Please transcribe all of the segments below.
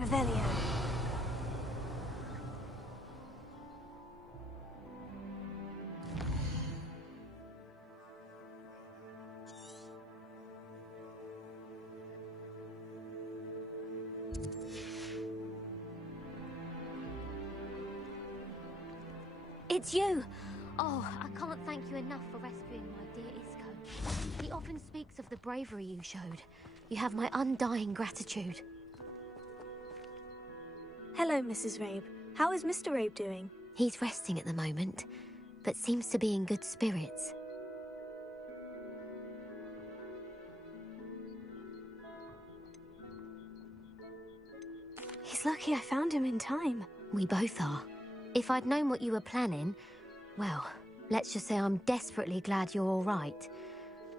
Revelio. It's you! Oh, I can't thank you enough for rescuing my dear Isco. He often speaks of the bravery you showed. You have my undying gratitude. Hello, Mrs. Rabe. How is Mr. Rabe doing? He's resting at the moment, but seems to be in good spirits. He's lucky I found him in time. We both are. If I'd known what you were planning, well, let's just say I'm desperately glad you're all right.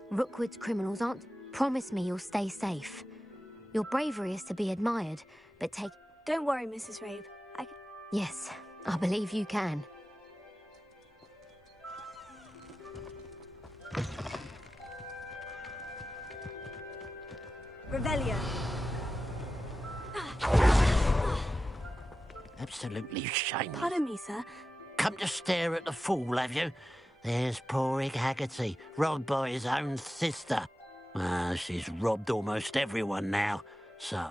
Rookwood's criminals aren't. Promise me you'll stay safe. Your bravery is to be admired, but take... Don't worry, Mrs. Rabe. Yes, I believe you can. Revelio. Absolutely shameless. Pardon me, sir. Come to stare at the fool, have you? There's poor Ig Haggerty, robbed by his own sister. She's robbed almost everyone now, so...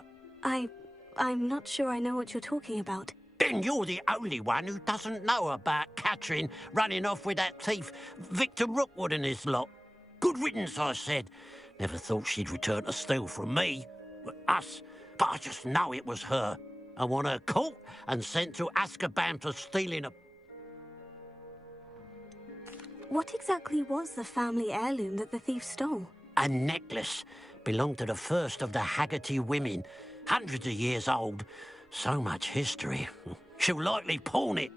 I'm not sure I know what you're talking about. Then you're the only one who doesn't know about Catherine running off with that thief, Victor Rookwood and his lot. Good riddance, I said. Never thought she'd return to steal from me, us, but I just know it was her. I want her caught and sent to Azkaban for stealing a... What exactly was the family heirloom that the thief stole? A necklace. Belonged to the first of the Haggerty women. Hundreds of years old. So much history. She'll likely pawn it.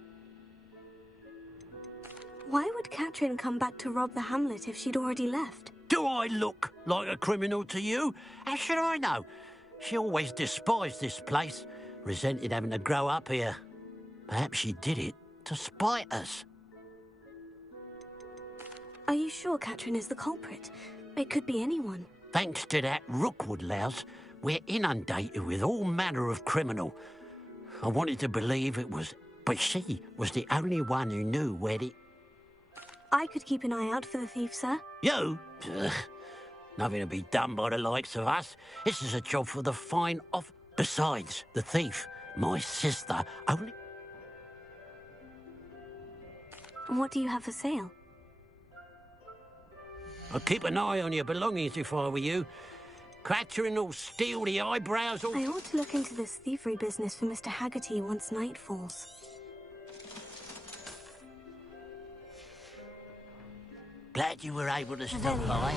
Why would Catherine come back to rob the hamlet if she'd already left? Do I look like a criminal to you? How should I know? She always despised this place. Resented having to grow up here. Perhaps she did it to spite us. Are you sure Catherine is the culprit? It could be anyone. Thanks to that Rookwood louse, we're inundated with all manner of criminal. I wanted to believe it was... But she was the only one who knew where the... I could keep an eye out for the thief, sir. You? Ugh. Nothing to be done by the likes of us. This is a job for the fine off... Besides, the thief, my sister, only... What do you have for sale? I'd keep an eye on your belongings if I were you. Catherine will steal the eyebrows off... I ought to look into this thievery business for Mr. Haggerty once night falls. Glad you were able to stop by.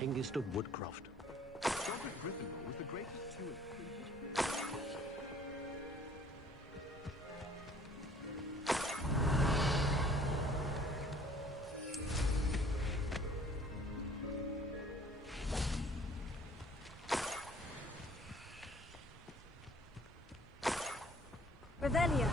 Hengist of Woodcroft. Cedric Gryffindor was the greatest steward. Revelio.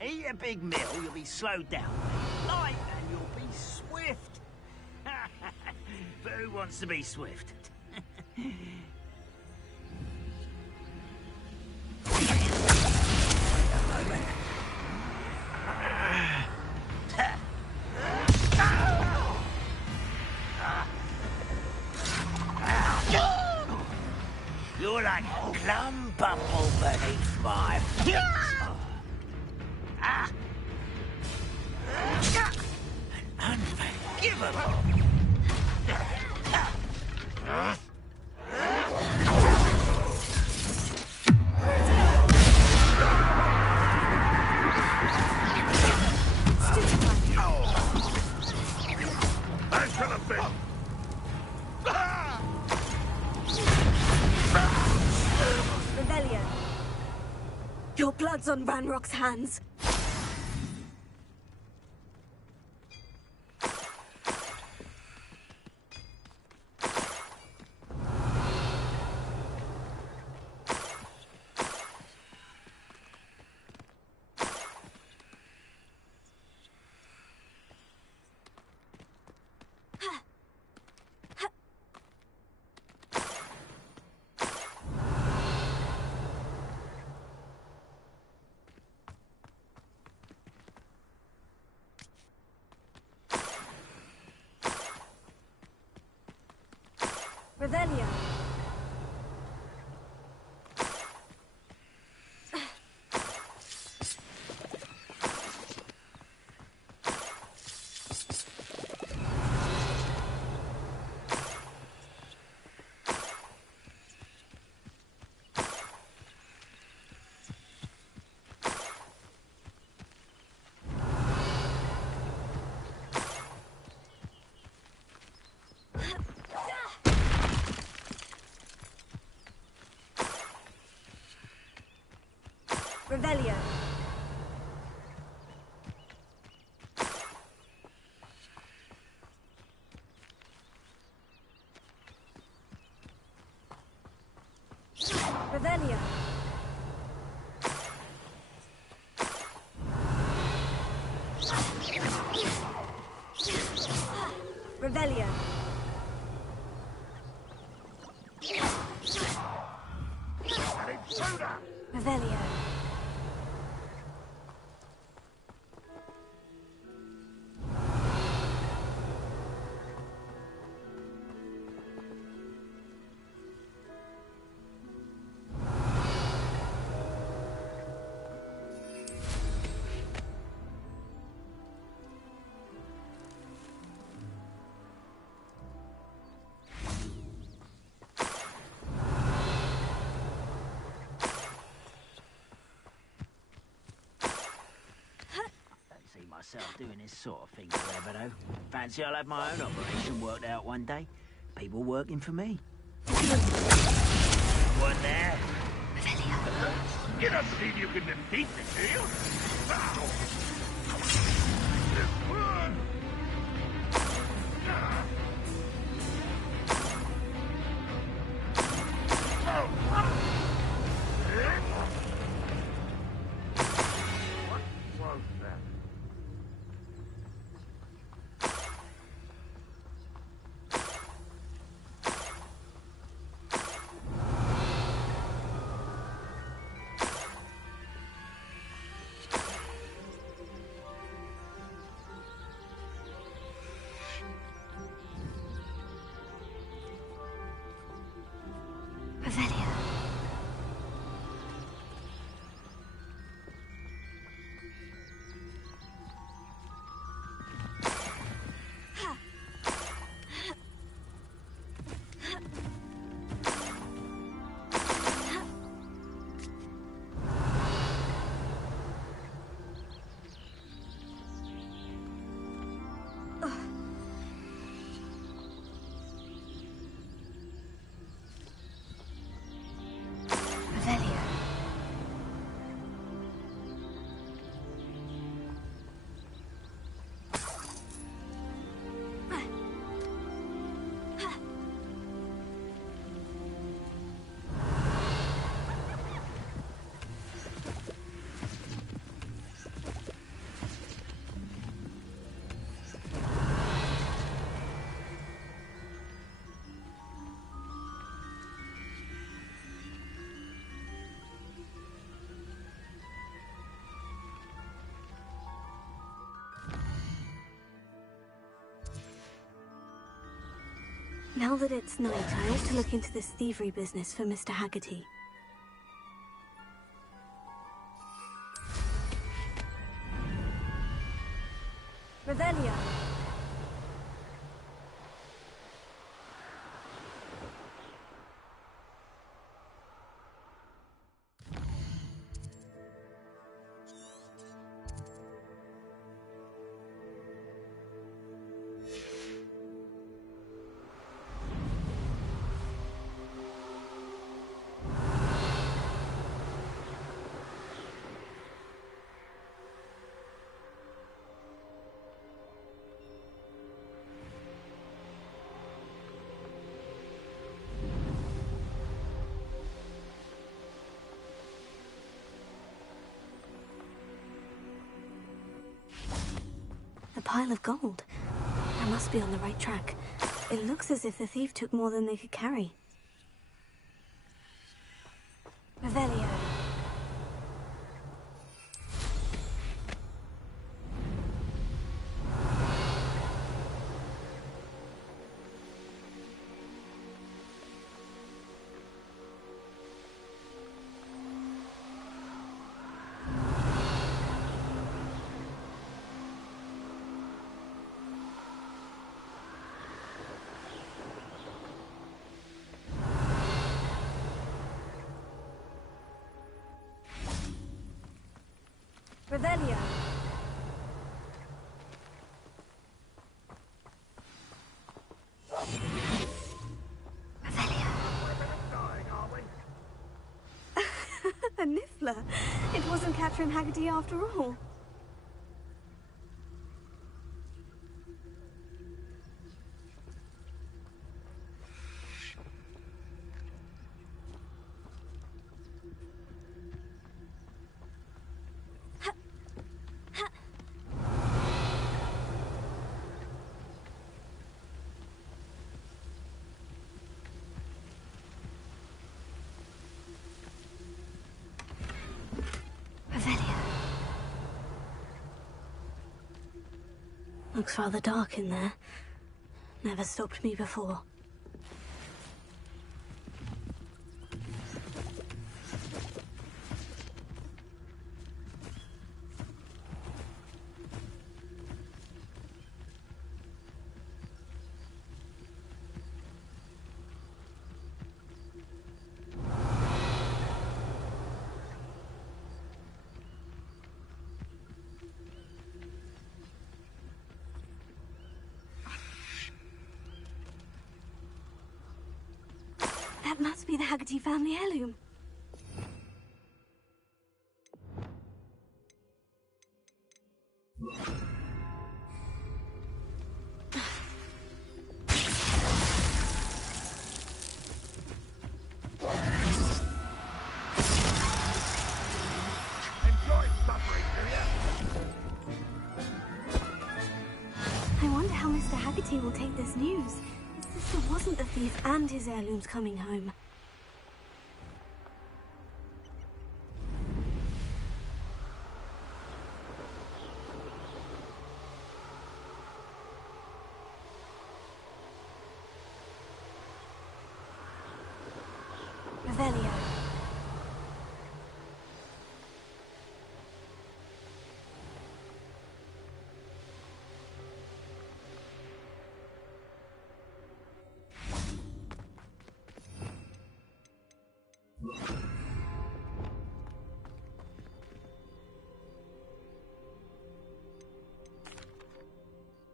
Eat a big meal, you'll be slowed down. Light, and you'll be swift. But who wants to be swift? You're like a plum bumble beneath my feet. Unforgivable! Revelio. Your blood's on Ranrock's hands. Revelio. Revelio. Revelio. Revelio. Revelio. Myself doing this sort of thing forever, though. Fancy I'll have my own operation worked out one day. People working for me. What there? You don't believe you can defeat me, do you? What was that? Revelio. Now that it's night, I ought to look into this thievery business for Mr. Haggerty. Revelio. A pile of gold. I must be on the right track. It looks as if the thief took more than they could carry. Revelio. Revelio. Revelio. A Niffler. It wasn't Catherine Haggerty after all. Revelio. Looks rather dark in there. Never stopped me before. That must be the Haggerty family heirloom. Enjoy suffering, do ya? I wonder how Mr. Haggerty will take this news. His sister wasn't the thief and his heirloom's coming home. Revelio.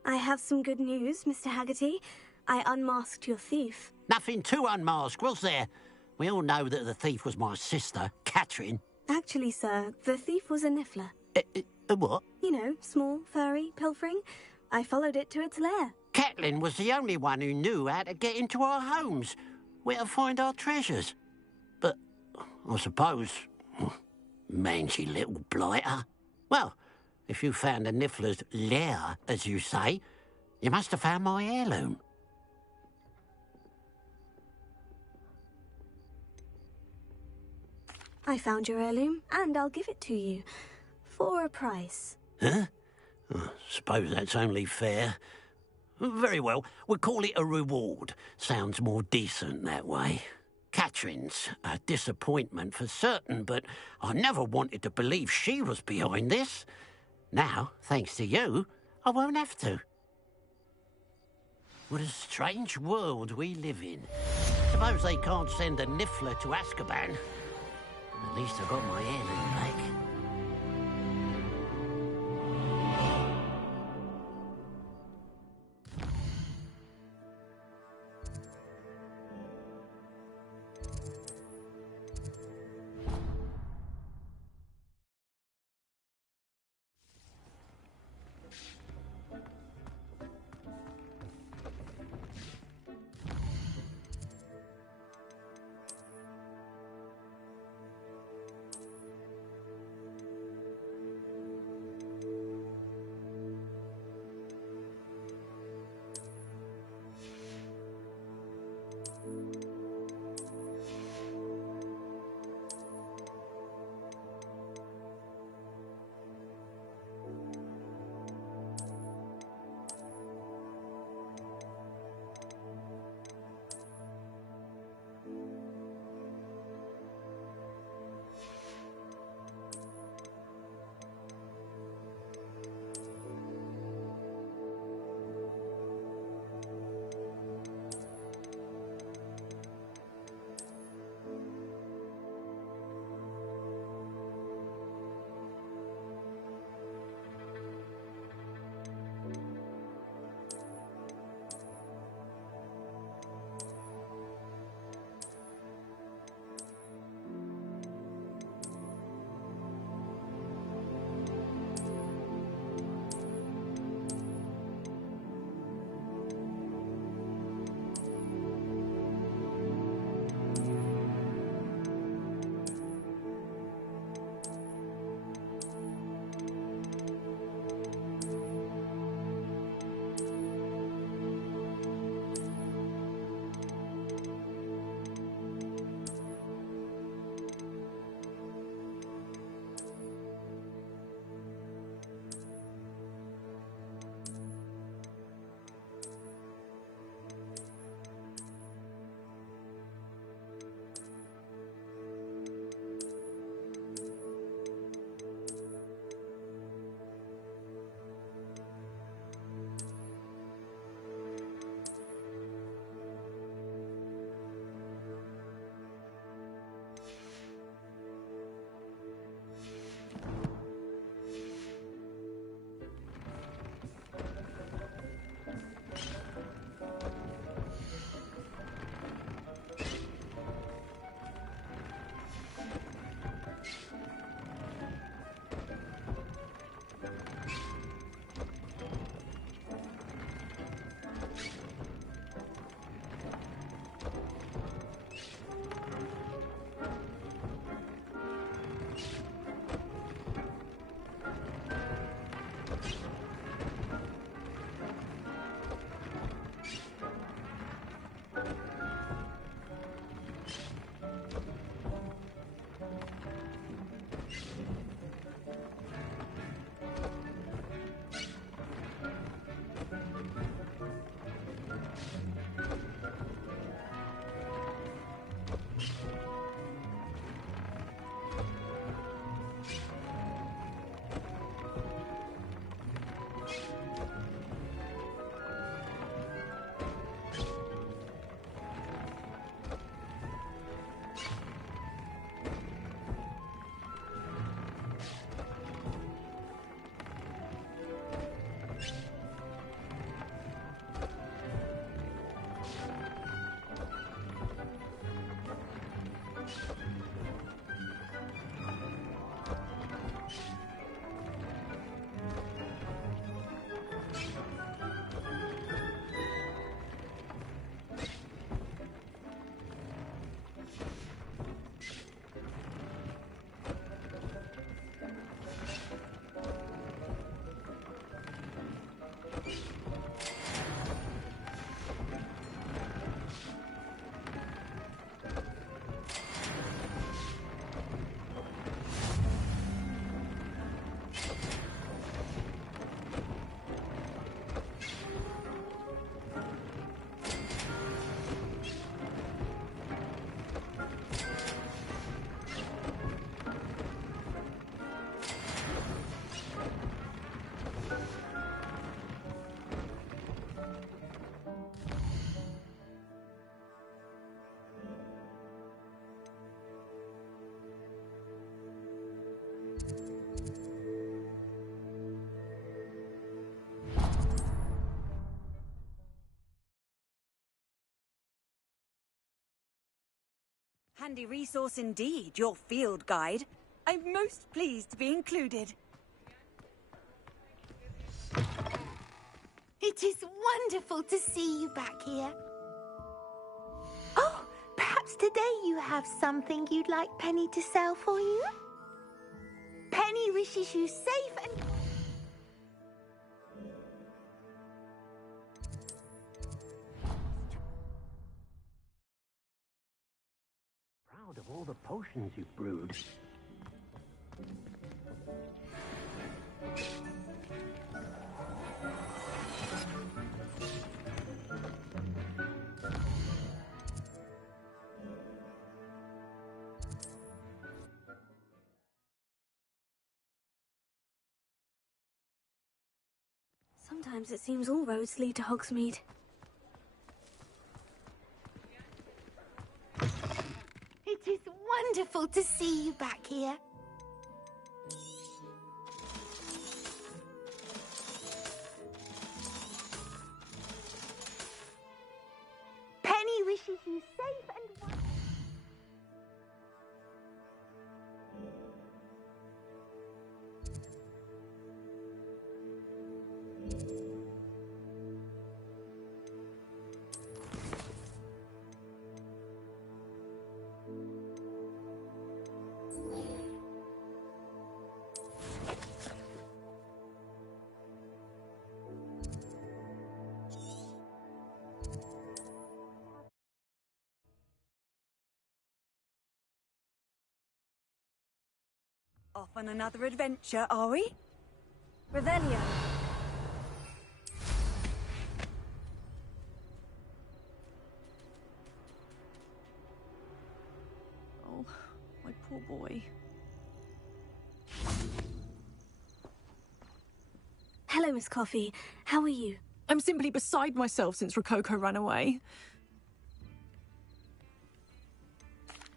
I have some good news, Mr. Haggerty. I unmasked your thief. Nothing to unmask, was there? We all know that the thief was my sister, Catherine. Actually, sir, the thief was a Niffler. What? You know, small, furry, pilfering. I followed it to its lair. Catelyn was the only one who knew how to get into our homes, where to find our treasures. But I suppose, mangy little blighter. Well, if you found the Niffler's lair, as you say, you must have found my heirloom. I found your heirloom, and I'll give it to you. For a price. Huh? I suppose that's only fair. Very well, we'll call it a reward. Sounds more decent that way. Catherine's a disappointment for certain, but I never wanted to believe she was behind this. Now, thanks to you, I won't have to. What a strange world we live in. Suppose they can't send a Niffler to Azkaban. At least I got my heirloom back. Handy resource indeed, your field guide. I'm most pleased to be included. It is wonderful to see you back here. Oh, perhaps today you have something you'd like Penny to sell for you? Penny wishes you safe and... Proud of all the potions you've brewed. Sometimes it seems all roads lead to Hogsmeade. It is wonderful to see you back here. Penny wishes you safe and... Off on another adventure, are we? Revelio. Oh, my poor boy. Hello, Miss Coffee. How are you? I'm simply beside myself since Rococo ran away.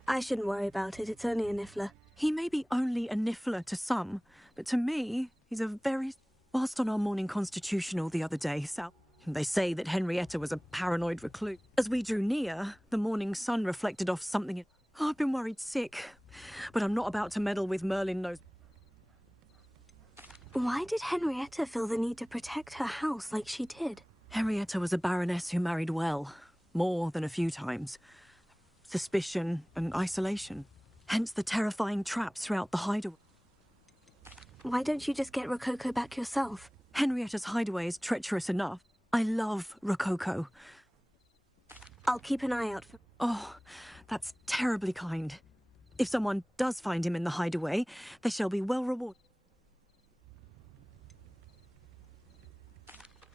I shouldn't worry about it. It's only a niffler. He may be only a niffler to some, but to me, he's a very... Whilst on our morning constitutional the other day, Sal, they say that Henrietta was a paranoid recluse. As we drew near, the morning sun reflected off something... Oh, I've been worried sick, but I'm not about to meddle with Merlin knows... Why did Henrietta feel the need to protect her house like she did? Henrietta was a baroness who married well, more than a few times. Suspicion and isolation. Hence the terrifying traps throughout the hideaway. Why don't you just get Rococo back yourself? Henrietta's hideaway is treacherous enough. I love Rococo. I'll keep an eye out for... Oh, that's terribly kind. If someone does find him in the hideaway, they shall be well rewarded.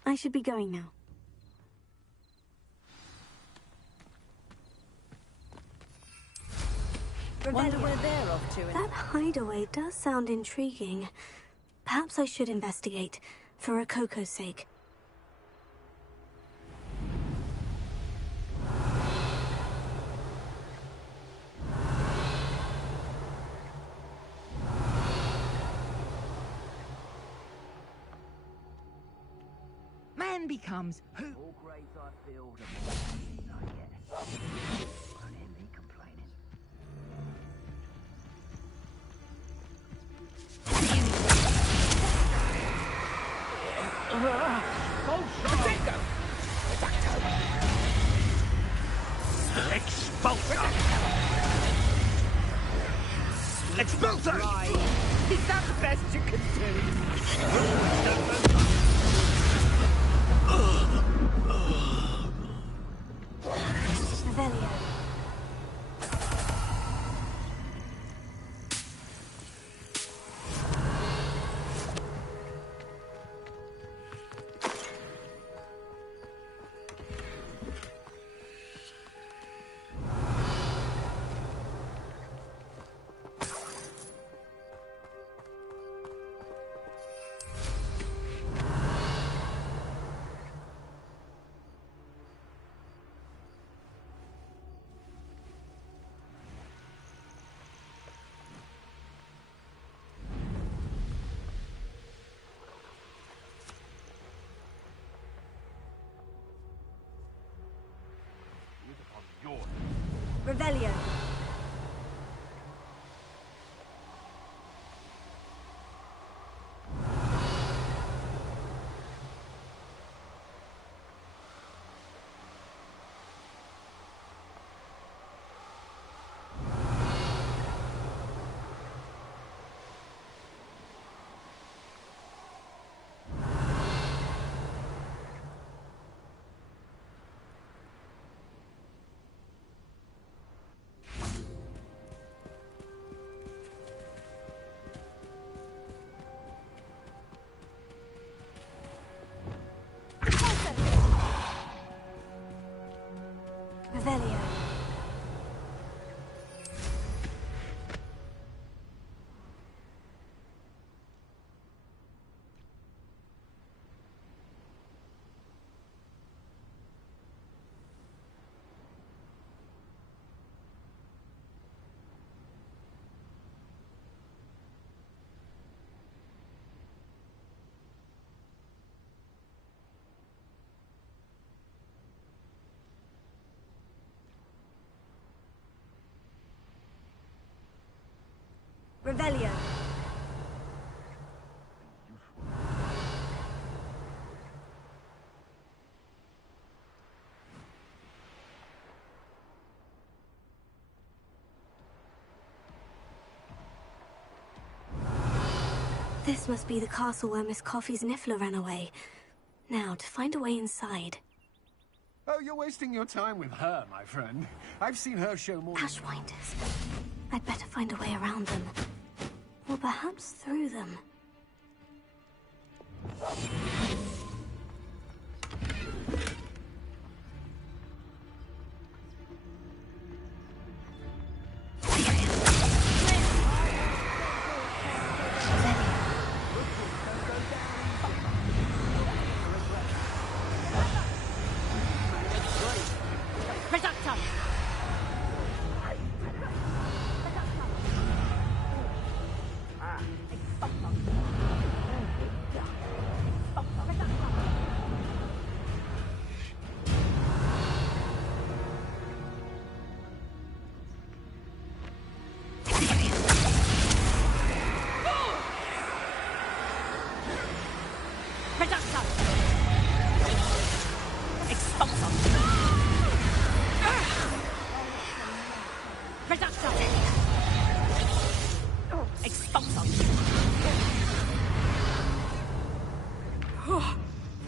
I should be going now. Wonder where they're off to. That hideaway does sound intriguing. Perhaps I should investigate, for Rococo's sake. Man becomes who? All graves I feel, the more I get. Won't hear me complaining. Expulsor! Expulsor! Is that the best you can Revelio. Revelio. Revelio. This must be the castle where Miss Coffee's Niffler ran away. Now, to find a way inside. Oh, you're wasting your time with her, my friend. I've seen her show more... Ashwinders. I'd better find a way around them. Or perhaps through them.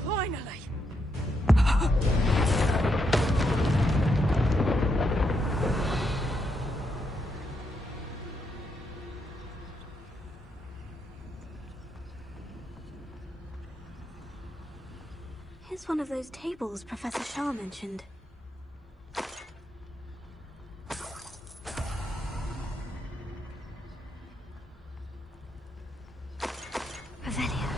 Finally! Here's one of those tables Professor Shah mentioned. Revelio.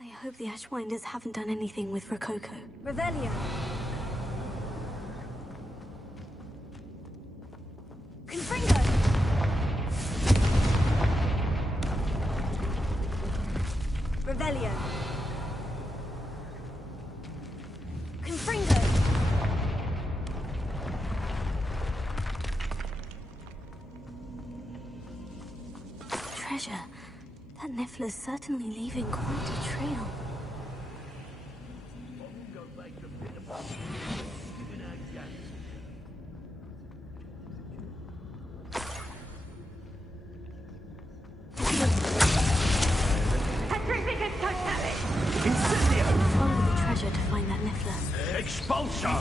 I hope the Ashwinders haven't done anything with Rococo. Revelio. Confringo. Revelio. Confringo. Treasure. That Niffler's certainly leaving quite a trail. Follow the treasure to find that Niffler. Expulso!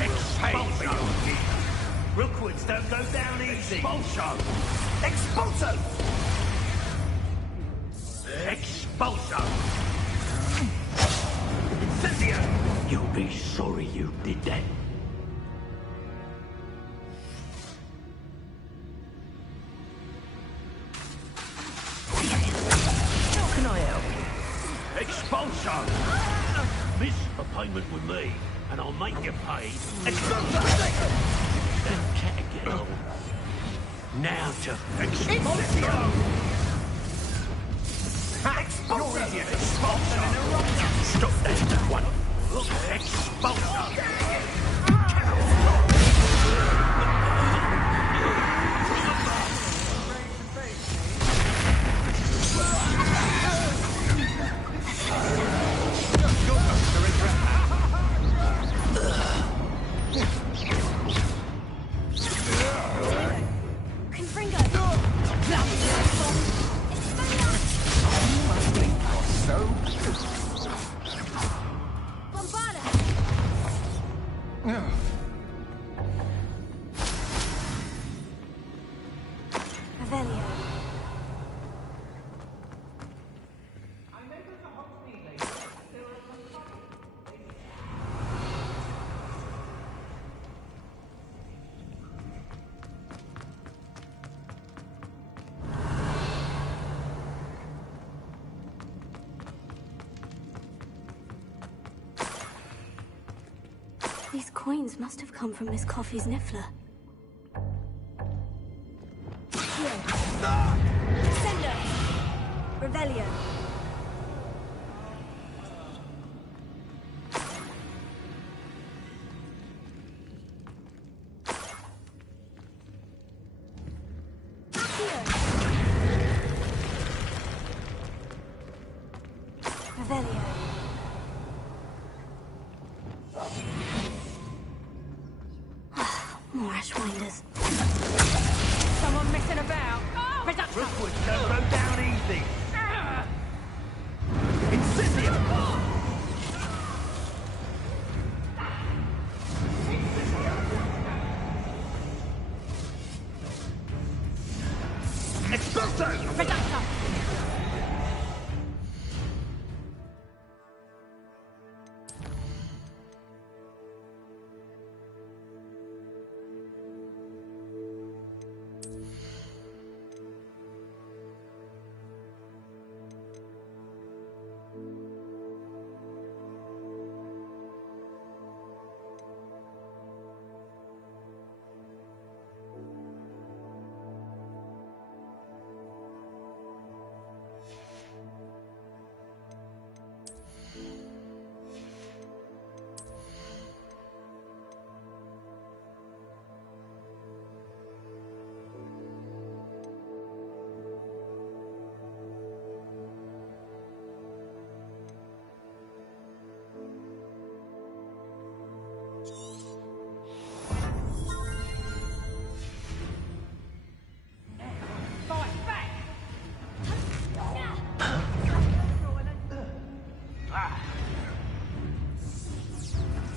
Expulso! Rookwoods don't go down easy. Expulso! Expulso! Expulso! Incendio! You'll be sorry you did that. How can I help you? Expulso! Miss a payment with me, and I'll make you pay. Expulso! That cat again. Now to Expulso! You're idiot! Expulso! Stop that one! Expulso! These coins must have come from Miss Coffee's Niffler. Sender! Revelio. Revelio. More Ashwinders. Someone messing about. Rookwood don't go down easy. Incendio! Expulso! Reductor.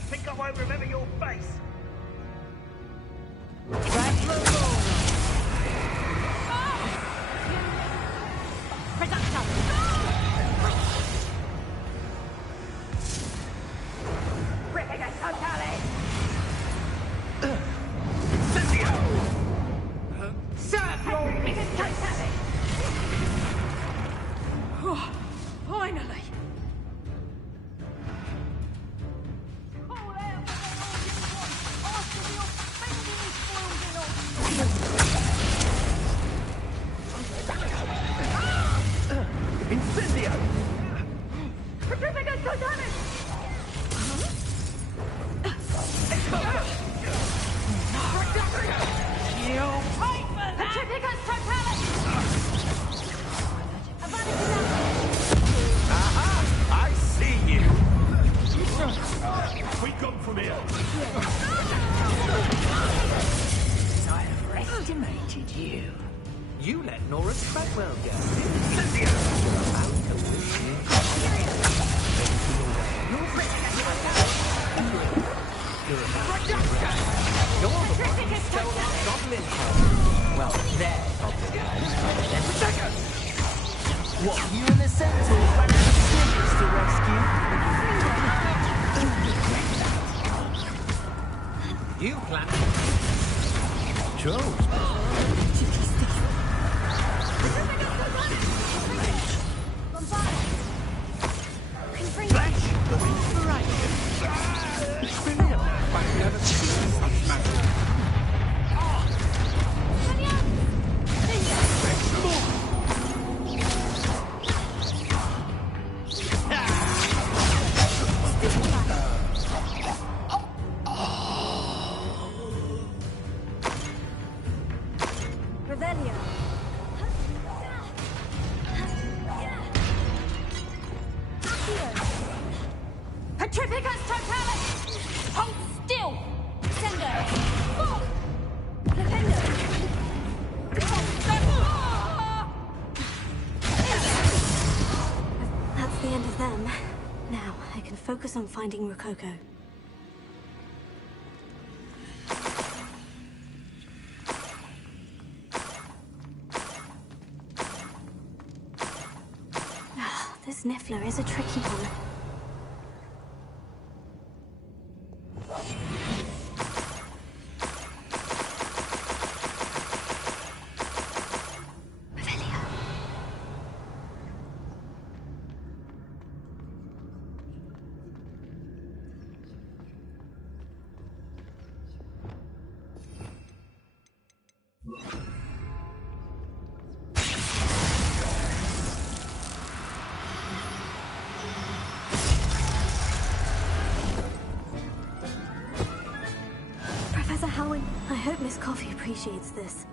Think I won't remember your face? Finally! Incendio! Aha! I see you! We come from here. I have estimated you. You let Nora Treadwell go. You're the one who stole that goblin home. Well, their goblin home. What, you and the centaurs ran out of snippets to rescue? You planned it. Chose. Revelio. Petrificus Totalis! Hold still! Sender! Defender! That's the end of them. Now, I can focus on finding Rococo. This Niffler is a tricky one. I hope Miss Coffee appreciates this.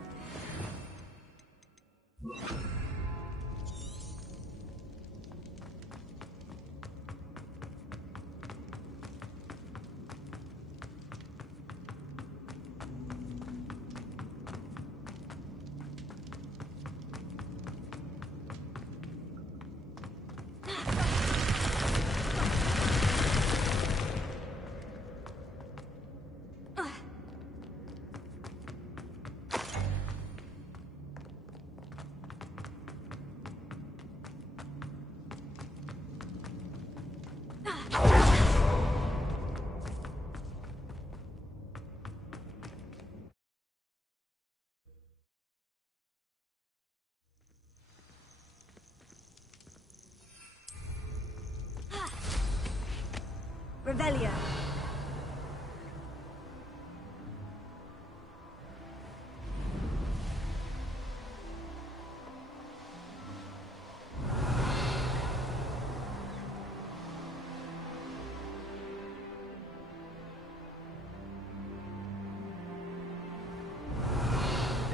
Revelio.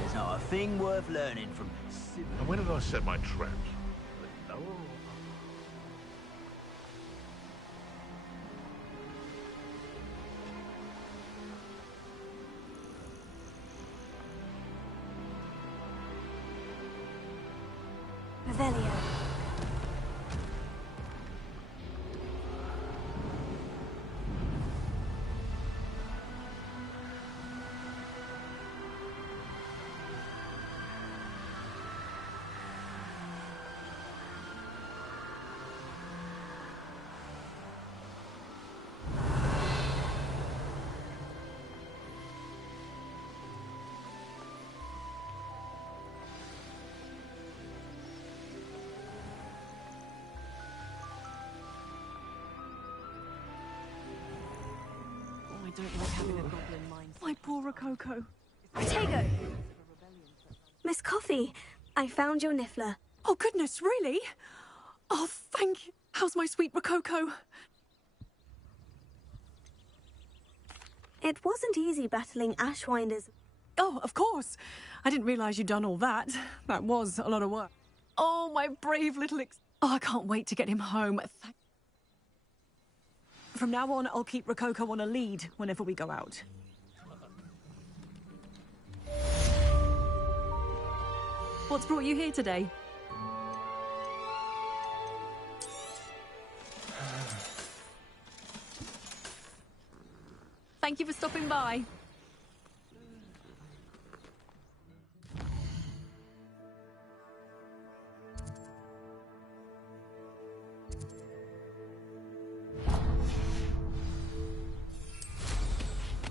There's not a thing worth learning from. And when did I set my traps? No. Revelio. I don't like having a goblin mind. My poor Rococo. Protego! Miss Coffee, I found your Niffler. Oh, goodness, really? Oh, thank you. How's my sweet Rococo? It wasn't easy battling Ashwinders. Oh, of course. I didn't realise you'd done all that. That was a lot of work. Oh, my brave little Oh, I can't wait to get him home. From now on, I'll keep Rococo on a lead whenever we go out. What's brought you here today? Thank you for stopping by.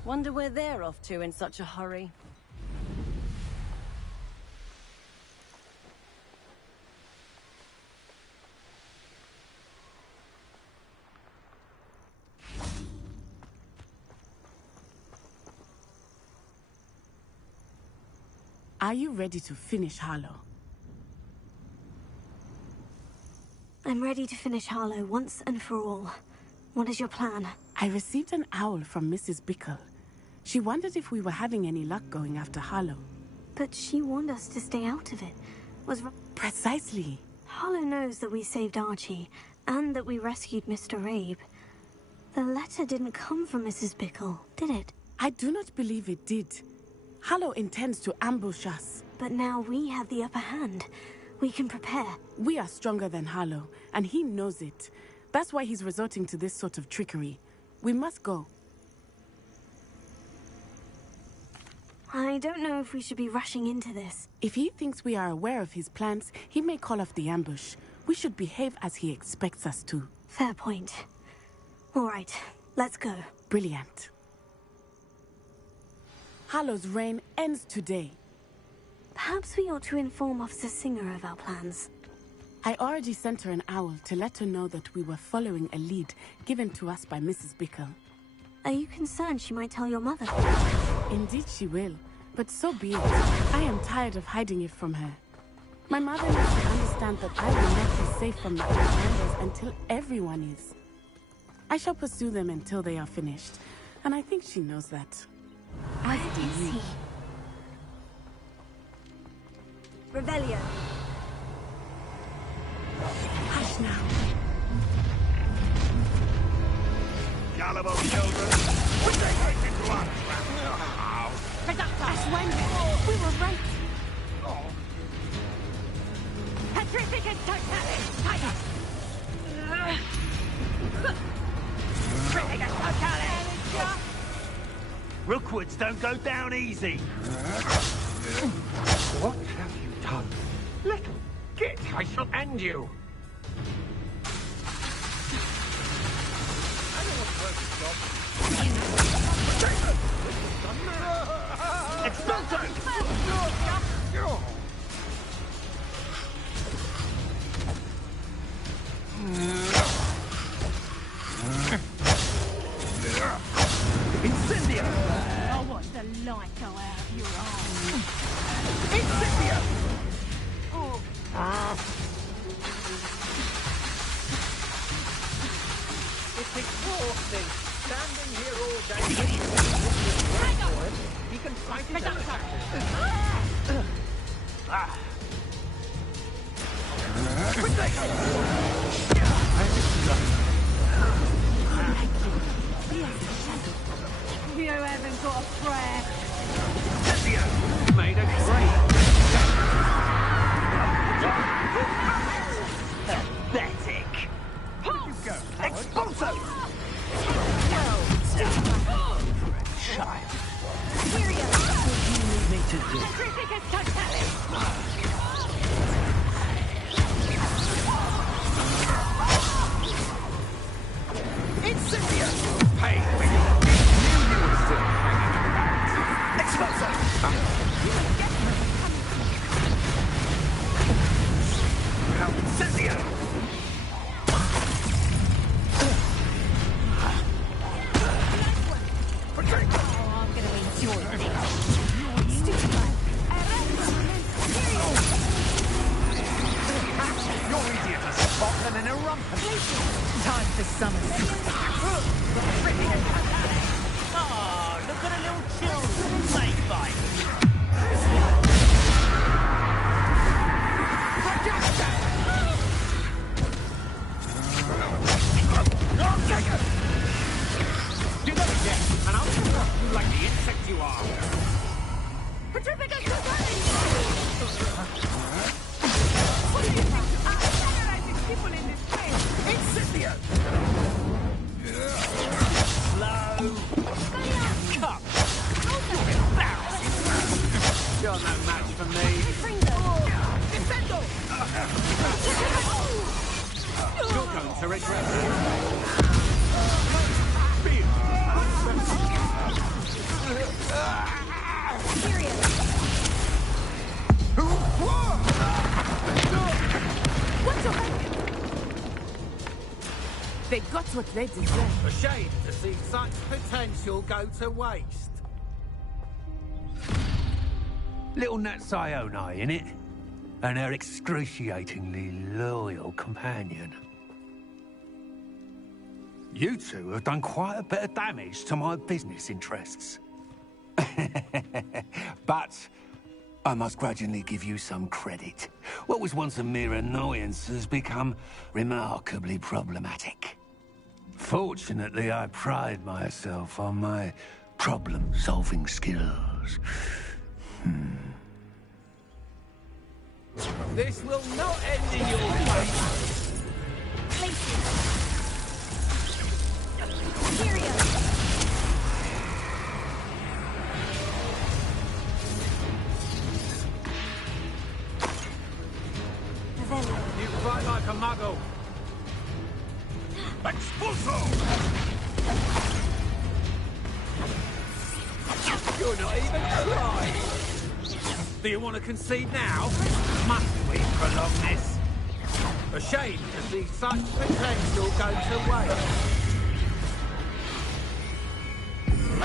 Wonder where they're off to in such a hurry. Are you ready to finish Harlow? I'm ready to finish Harlow once and for all. What is your plan? I received an owl from Mrs. Bickle. She wondered if we were having any luck going after Harlow. But she warned us to stay out of it. Precisely. Harlow knows that we saved Archie, and that we rescued Mr. Rabe. The letter didn't come from Mrs. Bickle, did it? I do not believe it did. Harlow intends to ambush us. But now we have the upper hand. We can prepare. We are stronger than Harlow, and he knows it. That's why he's resorting to this sort of trickery. We must go. I don't know if we should be rushing into this. If he thinks we are aware of his plans, he may call off the ambush. We should behave as he expects us to. Fair point. All right, let's go. Brilliant. Harlow's reign ends today. Perhaps we ought to inform Officer Singer of our plans. I already sent her an owl to let her know that we were following a lead given to us by Mrs. Bickle. Are you concerned she might tell your mother? Indeed she will, but so be it. I am tired of hiding it from her. My mother needs to understand that I will not be safe from the Outlanders until everyone is. I shall pursue them until they are finished, and I think she knows that. Where is he? Revelio. Hush now. Gullible children. Would they take it to us? Ashwin, we were right. Petrificus totalis, Titus. Petrificus totalis. Rookwoods don't go down easy. What have you done? Little, get, I shall end you. Incendio! I'll watch the light go out of your eyes. Incendio! It's exhausting. Standing here all day. He can fight his own attackers. You haven't got a prayer. Made a great. Pathetic! Expulso! Child. What do you need me to do? Petrificus totalis. Incendio! Hey, you were still hanging about. Expulso! Incendio! I'm gonna enjoy this. You're easier to spot than in a rumpus. Time for summoning. Oh, look at the little children play fight. Do that again, and I'll crush you like the insect you are. Petrificus totalis. What do you think? I'm terrorizing people in this place. Incendio! Slow. Cut. Embarrassing. You're no match for me. Defendo! You're going to regret it. They got what they deserve. A shame to see such potential go to waste. Little Nat Sioni, innit? And her excruciatingly loyal companion. You two have done quite a bit of damage to my business interests. But I must grudgingly give you some credit. What was once a mere annoyance has become remarkably problematic. Fortunately, I pride myself on my problem-solving skills. This will not end in your fate. You fight like a muggle. Expulso! You're not even trying. Do you want to concede now? Must we prolong this? A shame to see such potential go to waste.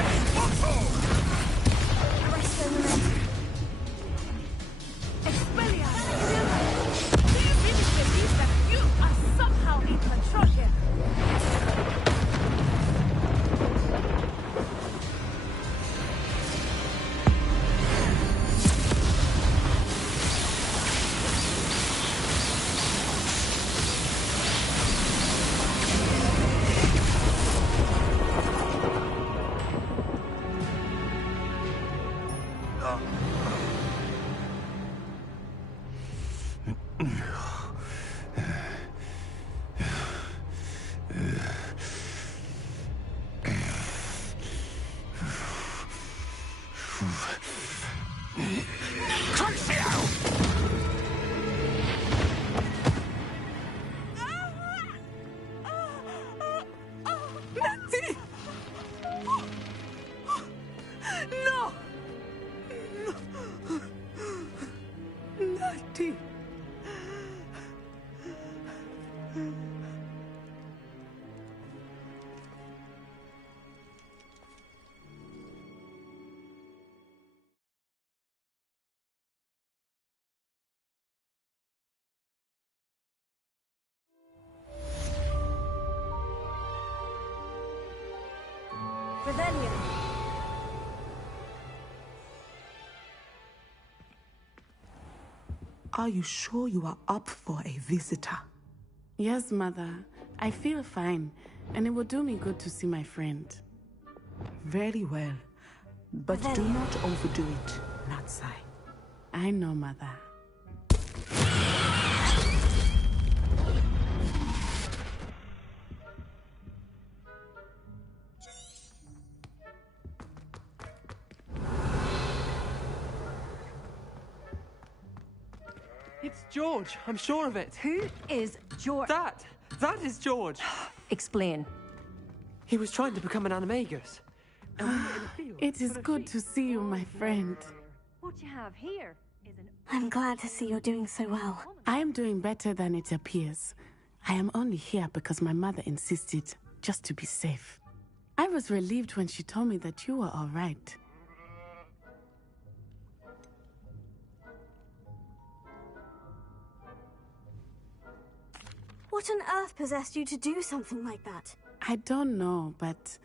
Expulso! Expelliarmus! Do you really believe that you are somehow in control here? Natty! No! Natty! Revelio. Are you sure you are up for a visitor? Yes, Mother. I feel fine, and it will do me good to see my friend. Very well. But do not overdo it, Natsai. I know, Mother. It's George. I'm sure of it. Who is George? That is George. Explain. He was trying to become an animagus. It is good to see you, my friend. What you have here is an... I'm glad to see you're doing so well. I am doing better than it appears. I am only here because my mother insisted, just to be safe. I was relieved when she told me that you were all right. What on earth possessed you to do something like that? I don't know, but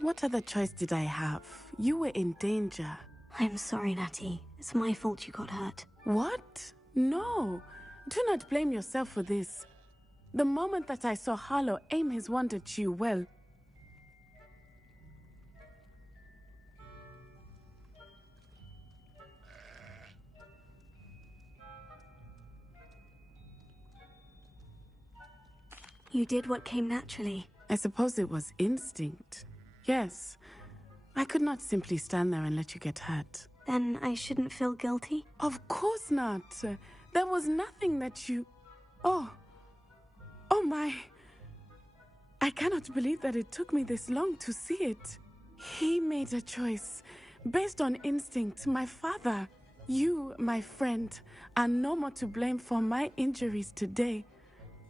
what other choice did I have? You were in danger. I'm sorry, Natty. It's my fault you got hurt. What? No. Do not blame yourself for this. The moment that I saw Harlow aim his wand at you, well... You did what came naturally. I suppose it was instinct. Yes. I could not simply stand there and let you get hurt. Then I shouldn't feel guilty? Of course not. There was nothing that you... Oh my. I cannot believe that it took me this long to see it. He made a choice based on instinct. My father, you, my friend, are no more to blame for my injuries today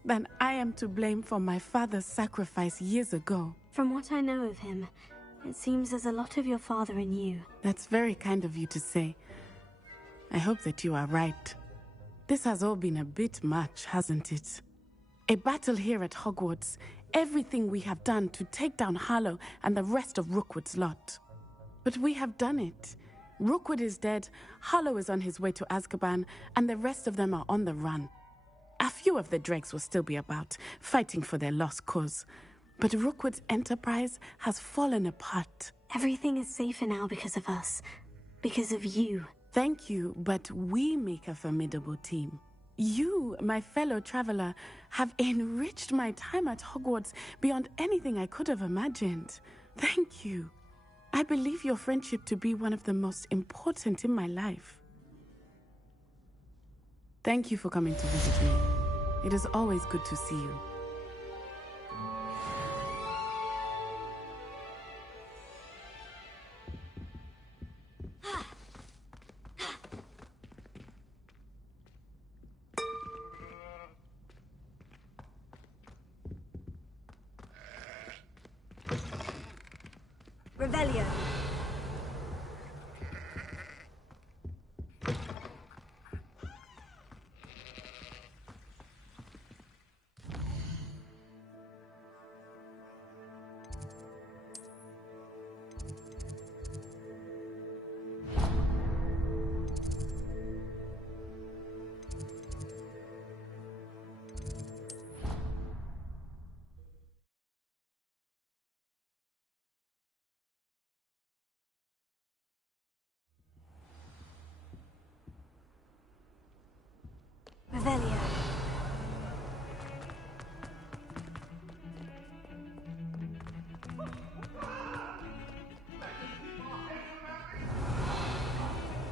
than I am to blame for my father's sacrifice years ago. From what I know of him, it seems there's a lot of your father in you. That's very kind of you to say. I hope that you are right. This has all been a bit much, hasn't it? A battle here at Hogwarts, everything we have done to take down Harlow and the rest of Rookwood's lot. But we have done it. Rookwood is dead, Harlow is on his way to Azkaban, and the rest of them are on the run. A few of the dregs will still be about, fighting for their lost cause. But Rookwood's enterprise has fallen apart. Everything is safer now because of us. Because of you. Thank you, but we make a formidable team. You, my fellow traveler, have enriched my time at Hogwarts beyond anything I could have imagined. Thank you. I believe your friendship to be one of the most important in my life. Thank you for coming to visit me. It is always good to see you. Revelio.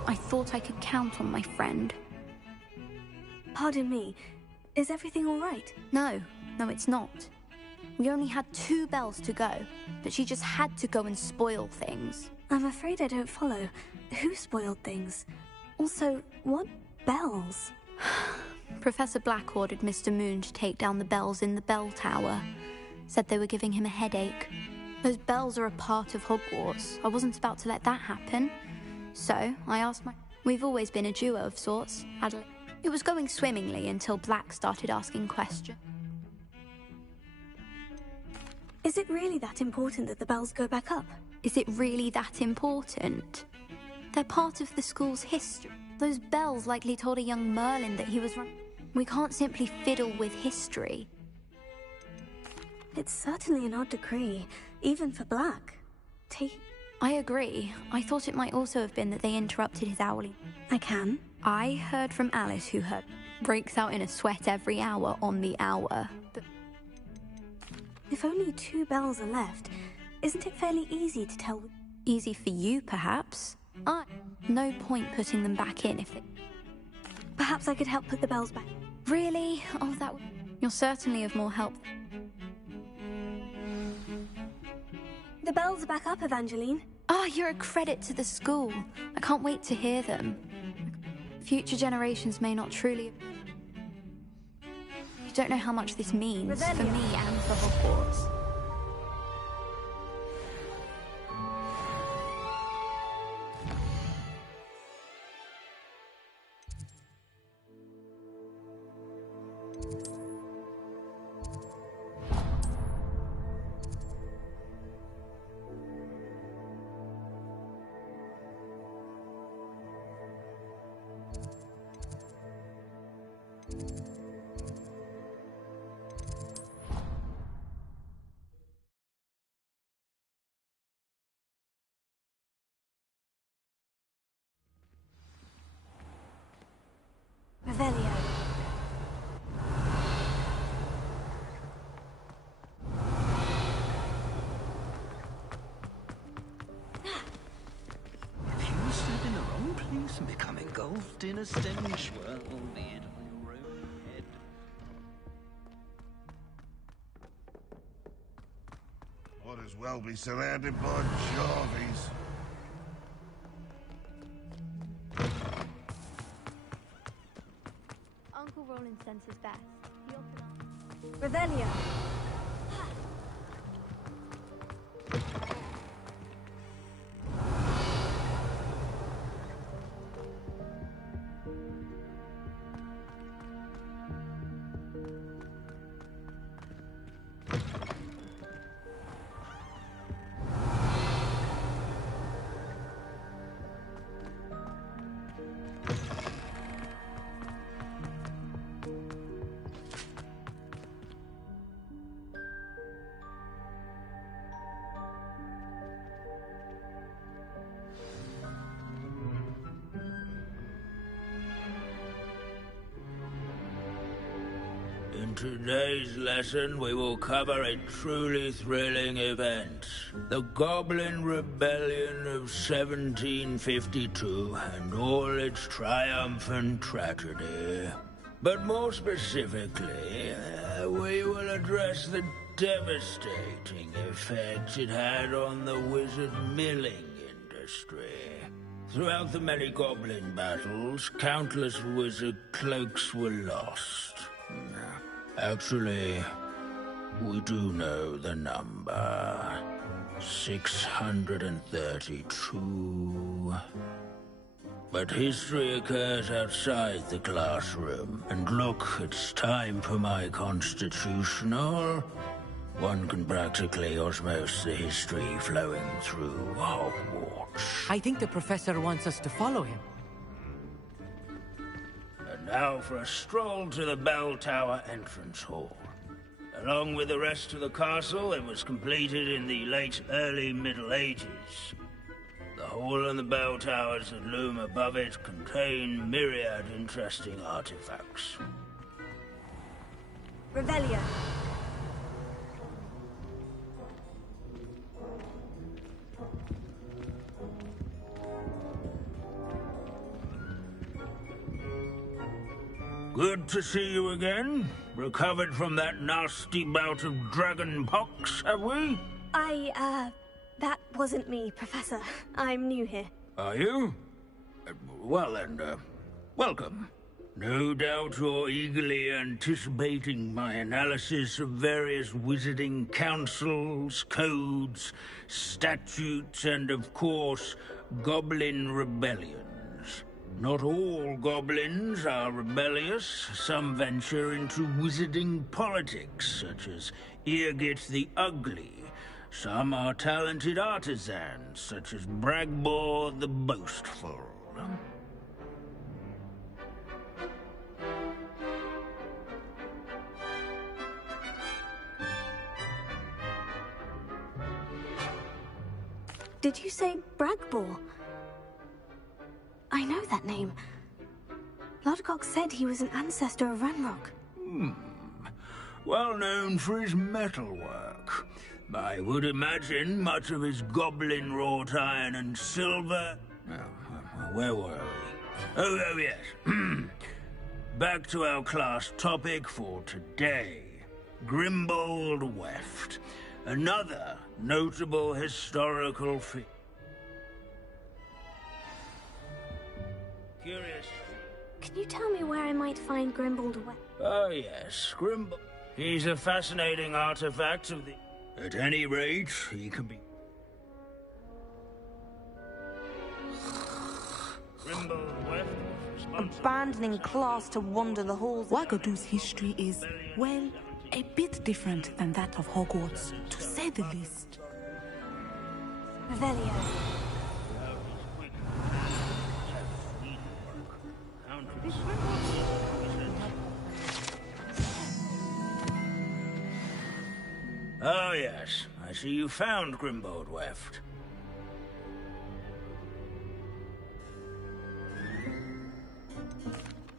I thought I could count on my friend. Pardon me, is everything all right? No, it's not. We only had 2 bells to go, but she just had to go and spoil things. I'm afraid I don't follow. Who spoiled things? Also, what bells? Professor Black ordered Mr. Moon to take down the bells in the bell tower. Said they were giving him a headache. Those bells are a part of Hogwarts. I wasn't about to let that happen. So, I asked my... We've always been a duo of sorts, Adelaide. It was going swimmingly until Black started asking questions. Is it really that important that the bells go back up? Is it really that important? They're part of the school's history. Those bells likely told a young Merlin that he was wrong. We can't simply fiddle with history. It's certainly an odd decree, even for Black. I agree. I thought it might also have been that they interrupted his hourly. I can. I heard from Alice, who breaks out in a sweat every hour on the hour. But if only 2 bells are left, isn't it fairly easy to tell? Easy for you, perhaps. No point putting them back in if they... Perhaps I could help put the bells back. Really? Oh, that would... You're certainly of more help. The bells are back up, Evangeline. Oh, you're a credit to the school. I can't wait to hear them. Future generations may not truly... You don't know how much this means for me and for Hogwarts. Revelio. If you step in the wrong place and become engulfed in a stench, well, be it on your own head. Might as well be surrounded by Jarvies. Uncle Roland sends his best. Revelio. In today's lesson, we will cover a truly thrilling event. The Goblin Rebellion of 1752 and all its triumphant tragedy. But more specifically, we will address the devastating effect it had on the wizard milling industry. Throughout the many goblin battles, countless wizard cloaks were lost. Actually, we do know the number. 632. But history occurs outside the classroom. And look, it's time for my constitutional. One can practically osmose the history flowing through Hogwarts. I think the professor wants us to follow him. And now for a stroll to the Bell Tower entrance hall. Along with the rest of the castle, it was completed in the early Middle Ages. The hall and the bell towers that loom above it contain myriad interesting artifacts. Revelio. Good to see you again. Recovered from that nasty bout of dragon pox, have we? That wasn't me, Professor. I'm new here. Are you? Well then, welcome. No doubt you're eagerly anticipating my analysis of various wizarding councils, codes, statutes, and of course, goblin rebellions. Not all goblins are rebellious. Some venture into wizarding politics, such as Irgit the Ugly. Some are talented artisans, such as Bragbor the Boastful. Did you say Bragbor? I know that name. Lodgok said he was an ancestor of Ranrock. Well known for his metalwork. I would imagine much of his goblin-wrought iron and silver... where were we? Oh, yes. Back to our class topic for today. Grimbold Weft. Another notable historical figure. Curious. Can you tell me where I might find Grimbold Weft? Oh, yes, Grimbold. He's a fascinating artifact of the... At any rate, he can be... Grimbold Weft was responsible... Abandoning class to wander the halls... Wagadu's history is, well, a bit different than that of Hogwarts, to say the least. Revelio. Oh, yes. I see you found Grimbold Weft.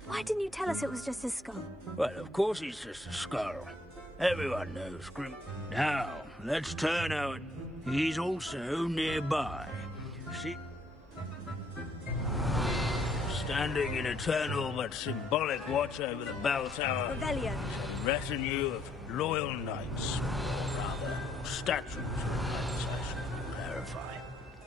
Why didn't you tell us it was just his skull? Well, of course he's just a skull. Everyone knows Grim... Now, let's turn out... He's also nearby. See... Standing in eternal but symbolic watch over the bell tower... Revelio. A retinue of loyal knights. Or rather, statues of knights, I should clarify.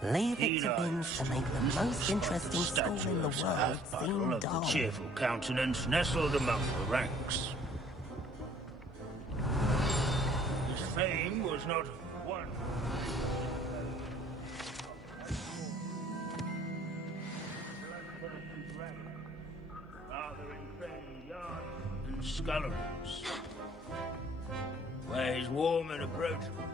Leave it to Binns to make the most interesting school in the world seem of the dull. cheerful countenance nestled among the ranks. His fame was not one. Rather in friendly yards and sculleries, where his warm and approachable.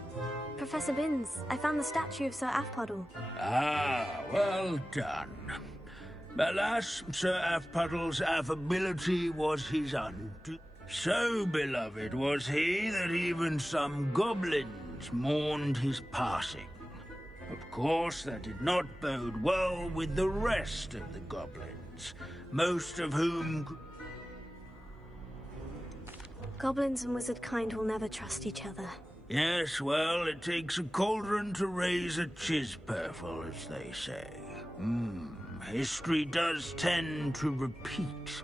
Professor Binns, I found the statue of Sir Afpuddle. Ah, well done. Alas, Sir Afpuddle's affability was his unto. So beloved was he that even some goblins mourned his passing. Of course, that did not bode well with the rest of the goblins, most of whom... Goblins and wizard kind will never trust each other. Yes, well, it takes a cauldron to raise a chisperful, as they say. History does tend to repeat.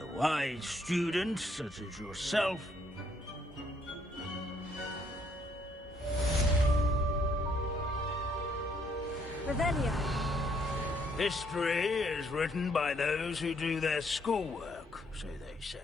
A wise student, such as yourself... Revelio. History is written by those who do their schoolwork, so they say.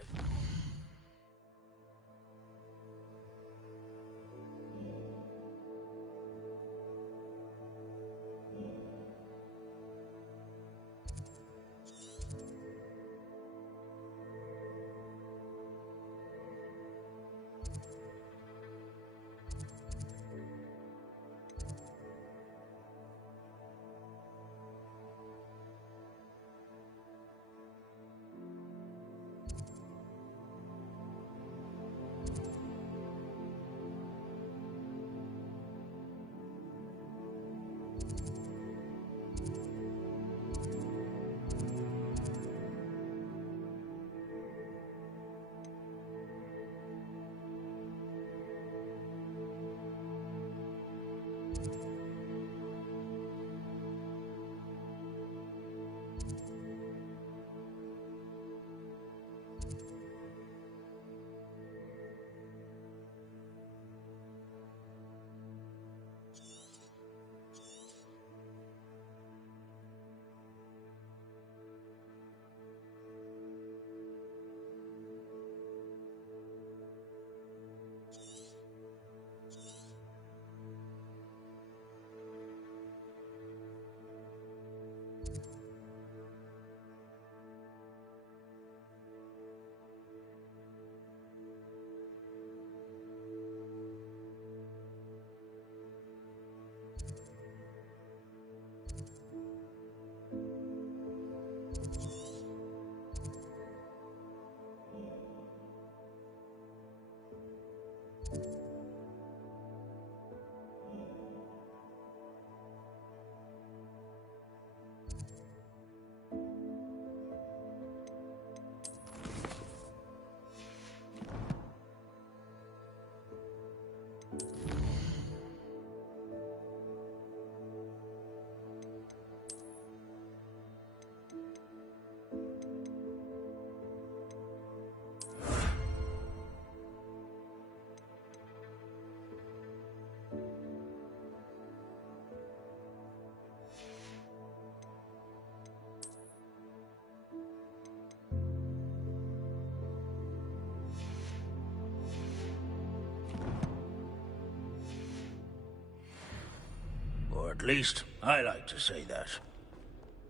least, I like to say that.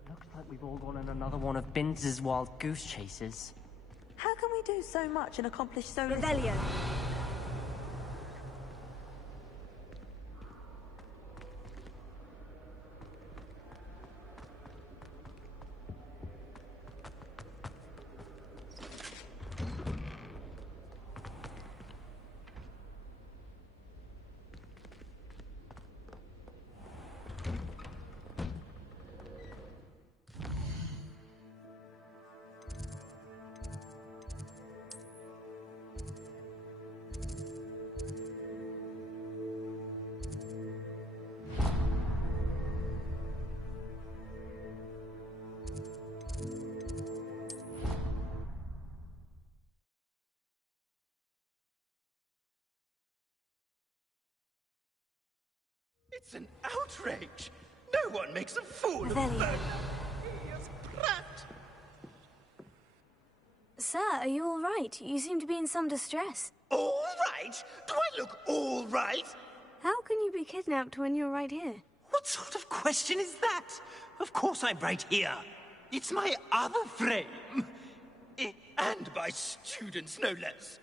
Looks like we've all gone on another one of Binz's wild goose chases. How can we do so much and accomplish so little? Revelio. It's an outrage! No one makes a fool of Ferdinand Pratt! Sir, are you all right? You seem to be in some distress. All right? Do I look all right? How can you be kidnapped when you're right here? What sort of question is that? Of course I'm right here. It's my other frame. And by students, no less.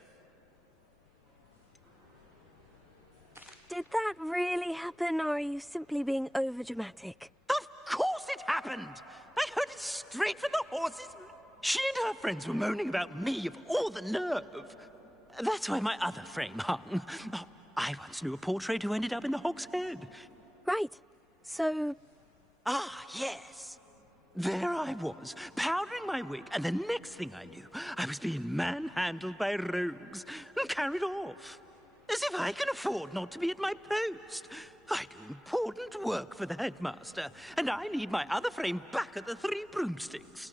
Did that really happen, or are you simply being overdramatic? Of course it happened! I heard it straight from the horse's... She and her friends were moaning about me of all the nerve. That's why my other frame hung. Oh, I once knew a portrait who ended up in the Hog's Head. Right. So... Ah, yes. There I was, powdering my wig, and the next thing I knew, I was being manhandled by rogues and carried off. As if I can afford not to be at my post. I do important work for the headmaster, and I need my other frame back at the Three Broomsticks.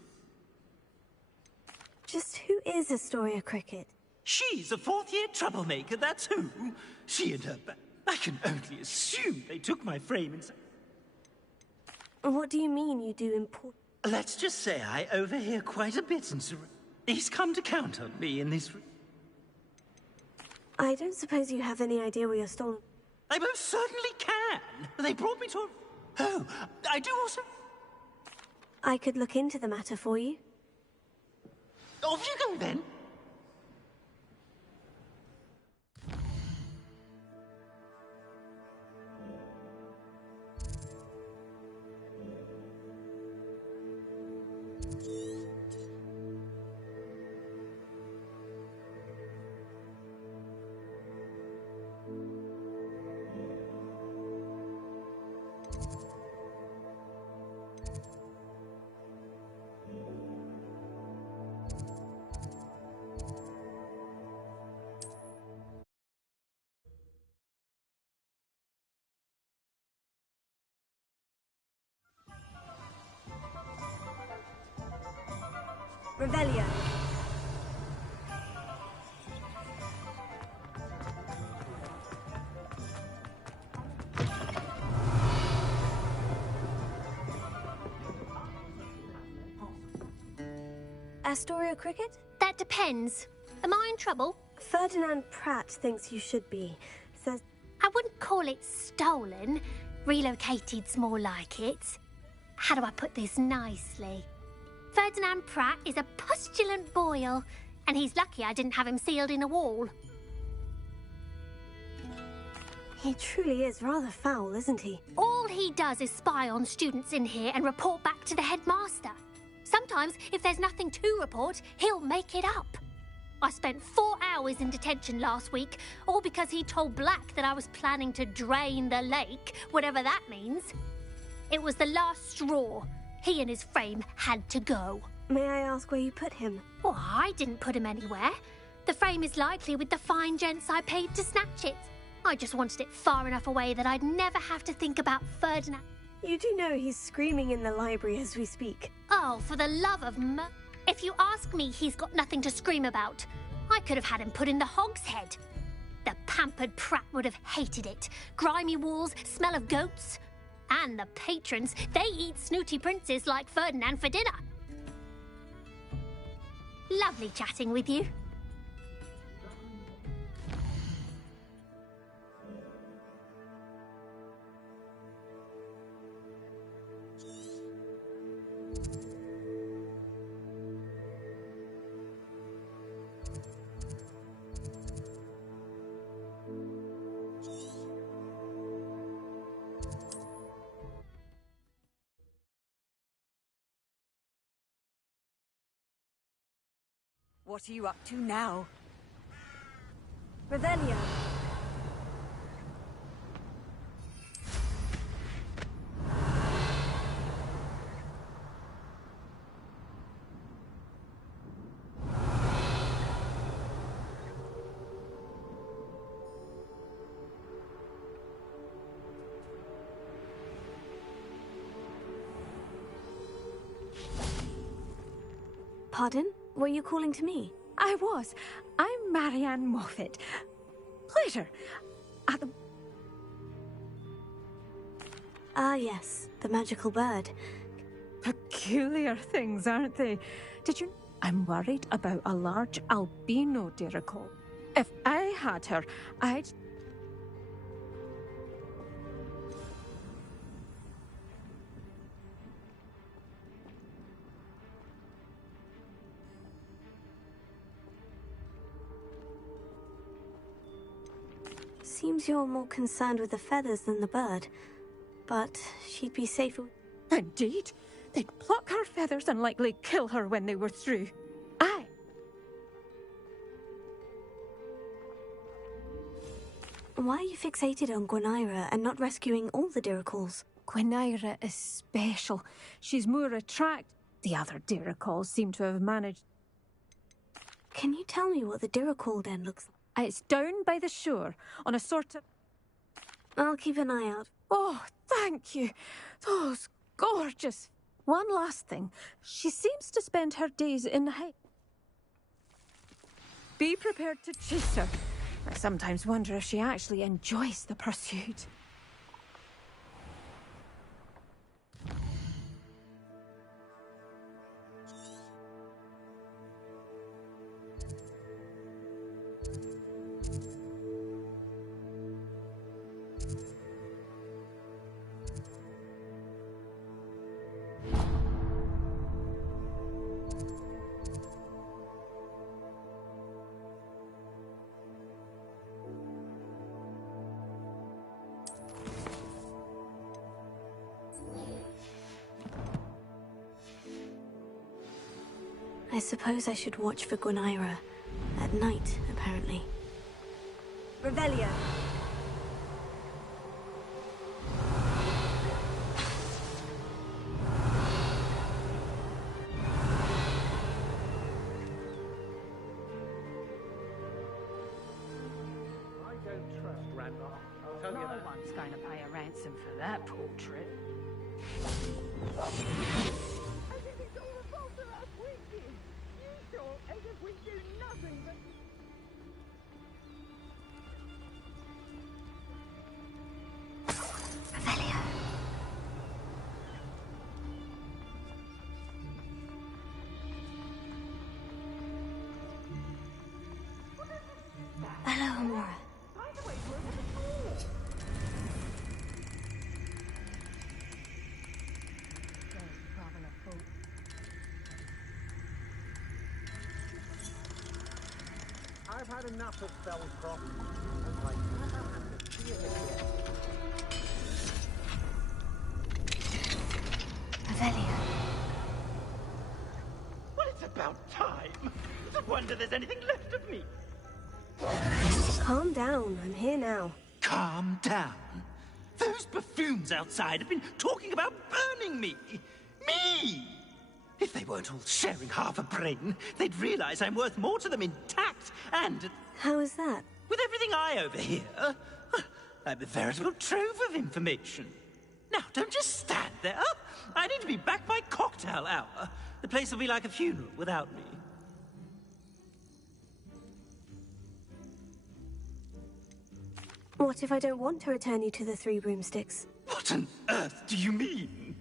Just who is Astoria Cricket? She's a fourth-year troublemaker, that's who. She and her I can only assume they took my frame and... What do you mean you do important... Let's just say I overhear quite a bit, and he's come to count on me in this... I don't suppose you have any idea where you're stolen. I most certainly can. They brought me to a... Oh, I do also... I could look into the matter for you. Off you go, then. Revelio. Astoria Cricket? That depends. Am I in trouble? Ferdinand Pratt thinks you should be. Says... I wouldn't call it stolen. Relocated's more like it. How do I put this nicely? Ferdinand Pratt is a postulant boil, and he's lucky I didn't have him sealed in a wall. He truly is rather foul, isn't he? All he does is spy on students in here and report back to the headmaster. Sometimes, if there's nothing to report, he'll make it up. I spent 4 hours in detention last week, all because he told Black that I was planning to drain the lake, whatever that means. It was the last straw. He and his frame had to go. May I ask where you put him? Oh, I didn't put him anywhere. The frame is likely with the fine gents I paid to snatch it. I just wanted it far enough away that I'd never have to think about Ferdinand. You do know he's screaming in the library as we speak. Oh, for the love of If you ask me, he's got nothing to scream about. I could have had him put in the Hog's Head. The pampered Pratt would have hated it. Grimy walls, smell of goats. And the patrons, they eat snooty princes like Ferdinand for dinner. Lovely chatting with you. What are you up to now? Revelio. Pardon? Were you calling to me? I was. I'm Marianne Moffat. Pleasure. At the... Ah, yes. The magical bird. Peculiar things, aren't they? Did you... I'm worried about a large albino dirical. If I had her, I'd... Seems you're more concerned with the feathers than the bird. But she'd be safer... Indeed. They'd pluck her feathers and likely kill her when they were through. Aye. Why are you fixated on Gwynaira and not rescuing all the diricals? Gwynaira is special. She's more attractive. The other diricals seem to have managed... Can you tell me what the dirical den looks like? It's down by the shore, on a sort of... I'll keep an eye out. Oh, thank you. Those gorgeous... One last thing. She seems to spend her days in the height. Be prepared to chase her. I sometimes wonder if she actually enjoys the pursuit. I suppose I should watch for Gwynaira. At night, apparently. Revelio. I don't trust Grandma. I'll tell you that. No one's going to pay a ransom for that portrait. Hello, Amora. I've had enough of Fellcroft. I'm like, I have to see it again. Revelio. Well, it's about time. It's a wonder there's anything left of me. Calm down. I'm here now. Calm down. Those buffoons outside have been talking about burning me. Me! If they weren't all sharing half a brain, they'd realize I'm worth more to them intact and... How is that? With everything I overhear, I'm a veritable trove of information. Now, don't just stand there. I need to be back by cocktail hour. The place will be like a funeral without me. What if I don't want to return you to the Three Broomsticks? What on earth do you mean?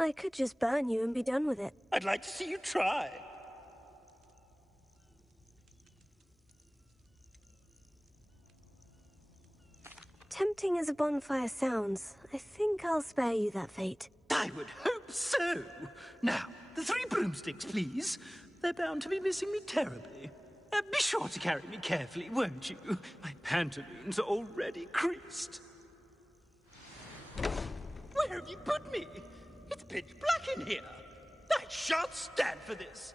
I could just burn you and be done with it. I'd like to see you try. Tempting as a bonfire sounds, I think I'll spare you that fate. I would hope so. Now, the 3 broomsticks, please. They're bound to be missing me terribly. Be sure to carry me carefully, won't you? My pantaloons are already creased. Where have you put me? It's pitch black in here. I shan't stand for this.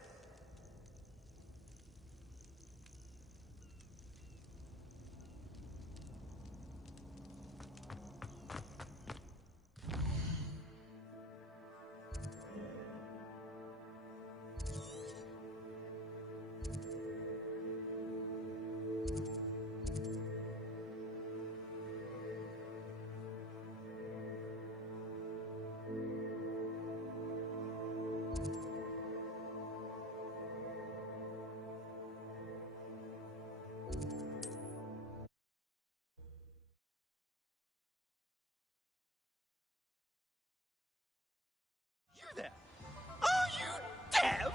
There. Are you deaf?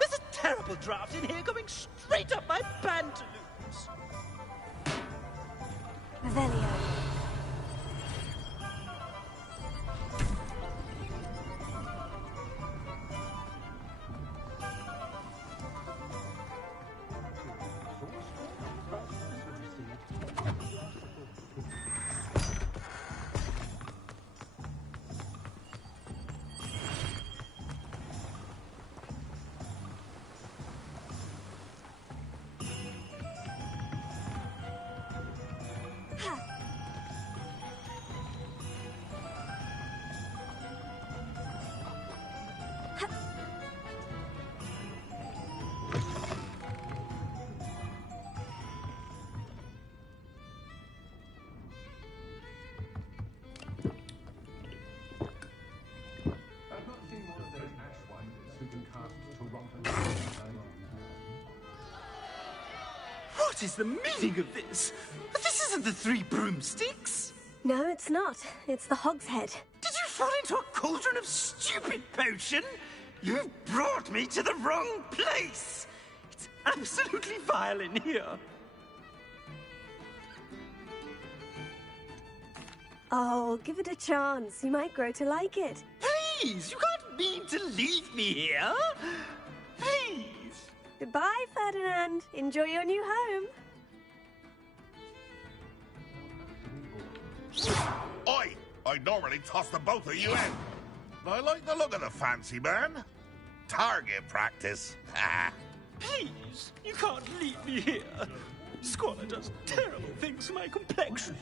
There's a terrible draft in here going straight up my pantaloons. Revelio. What is the meaning of this? This isn't the 3 broomsticks. No, it's not. It's the Hogshead. Did you fall into a cauldron of stupid potion? You've brought me to the wrong place. It's absolutely vile in here. Oh, give it a chance. You might grow to like it. Please, you can't mean to leave me here. Please. Goodbye, Ferdinand. Enjoy your new home. Oi! I normally toss the both of you in. I like the look of the fancy man. Target practice. Please, you can't leave me here. Squalor does terrible things to my complexion.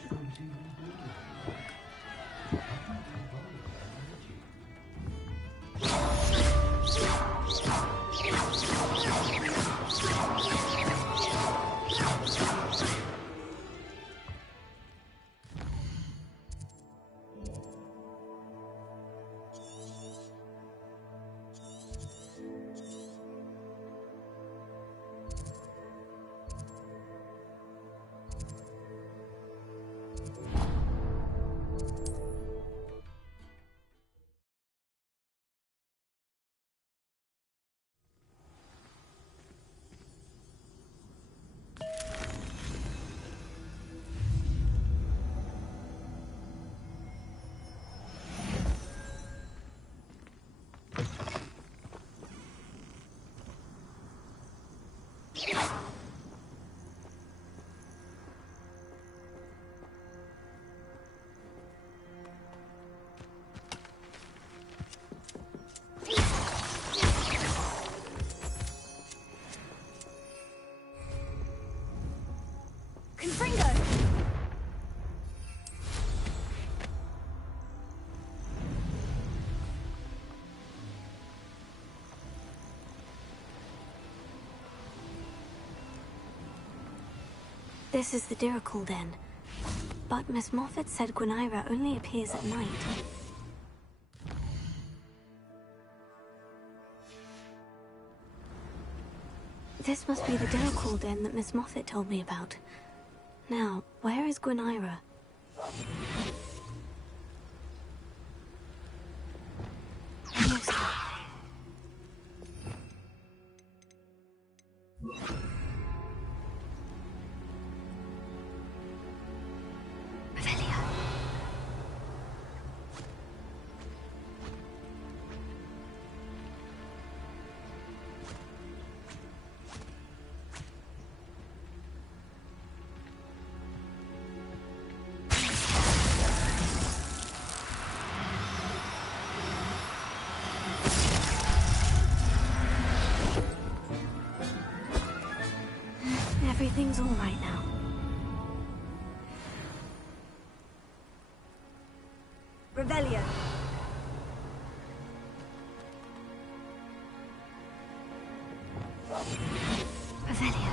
This is the Diricawl Den. But Miss Moffat said Gwynaira only appears at night. This must be the Diricawl Den that Miss Moffat told me about. Now, where is Gwynaira? Everything's all right now. Revelio. Revelio.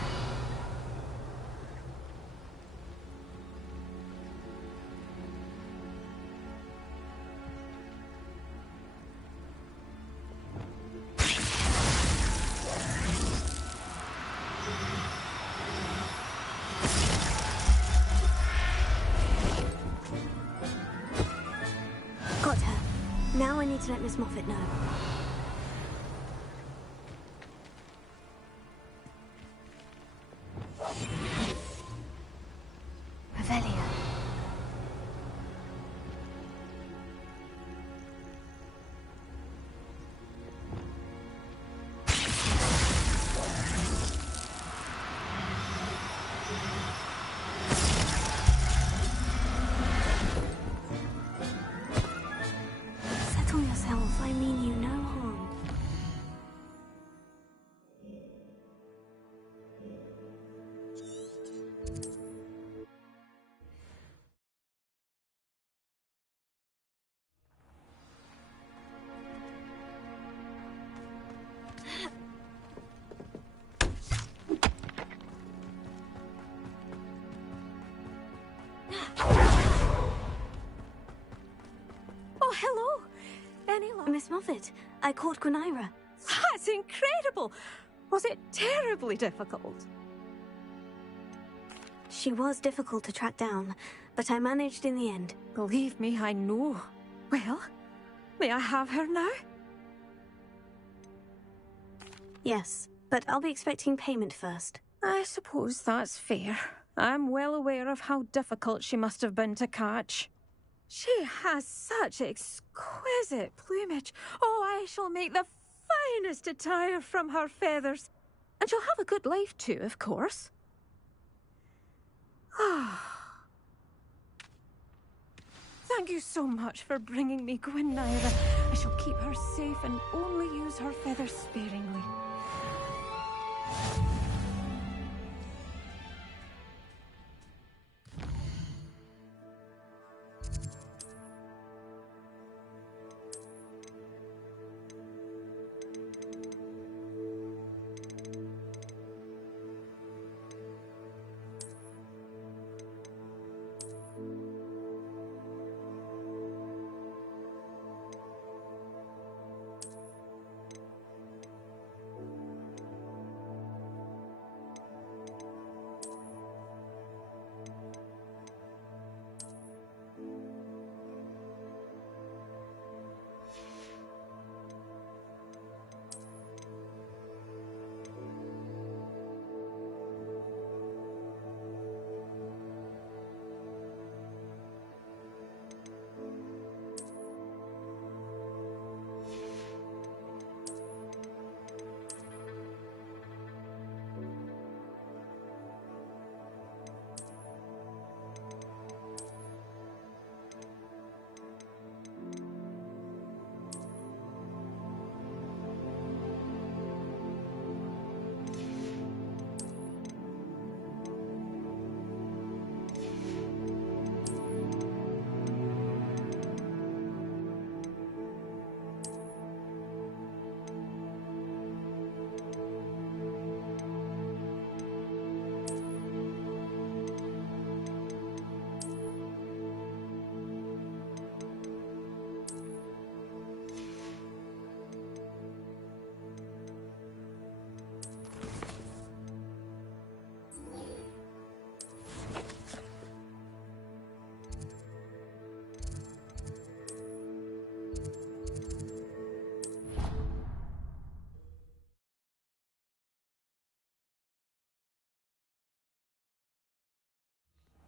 Got her. Now I need to let Miss Moffat know. Revelio. Settle yourself. I mean you no harm. Oh, hello. Any luck? Miss Moffat, I caught Gwynaira. That's incredible. Was it terribly difficult? She was difficult to track down, but I managed in the end. Believe me, I know. Well, may I have her now? Yes, but I'll be expecting payment first. I suppose that's fair. I'm well aware of how difficult she must have been to catch. She has such exquisite plumage. Oh, I shall make the finest attire from her feathers. And she'll have a good life too, of course. Thank you so much for bringing me Gwynaira. I shall keep her safe and only use her feathers sparingly.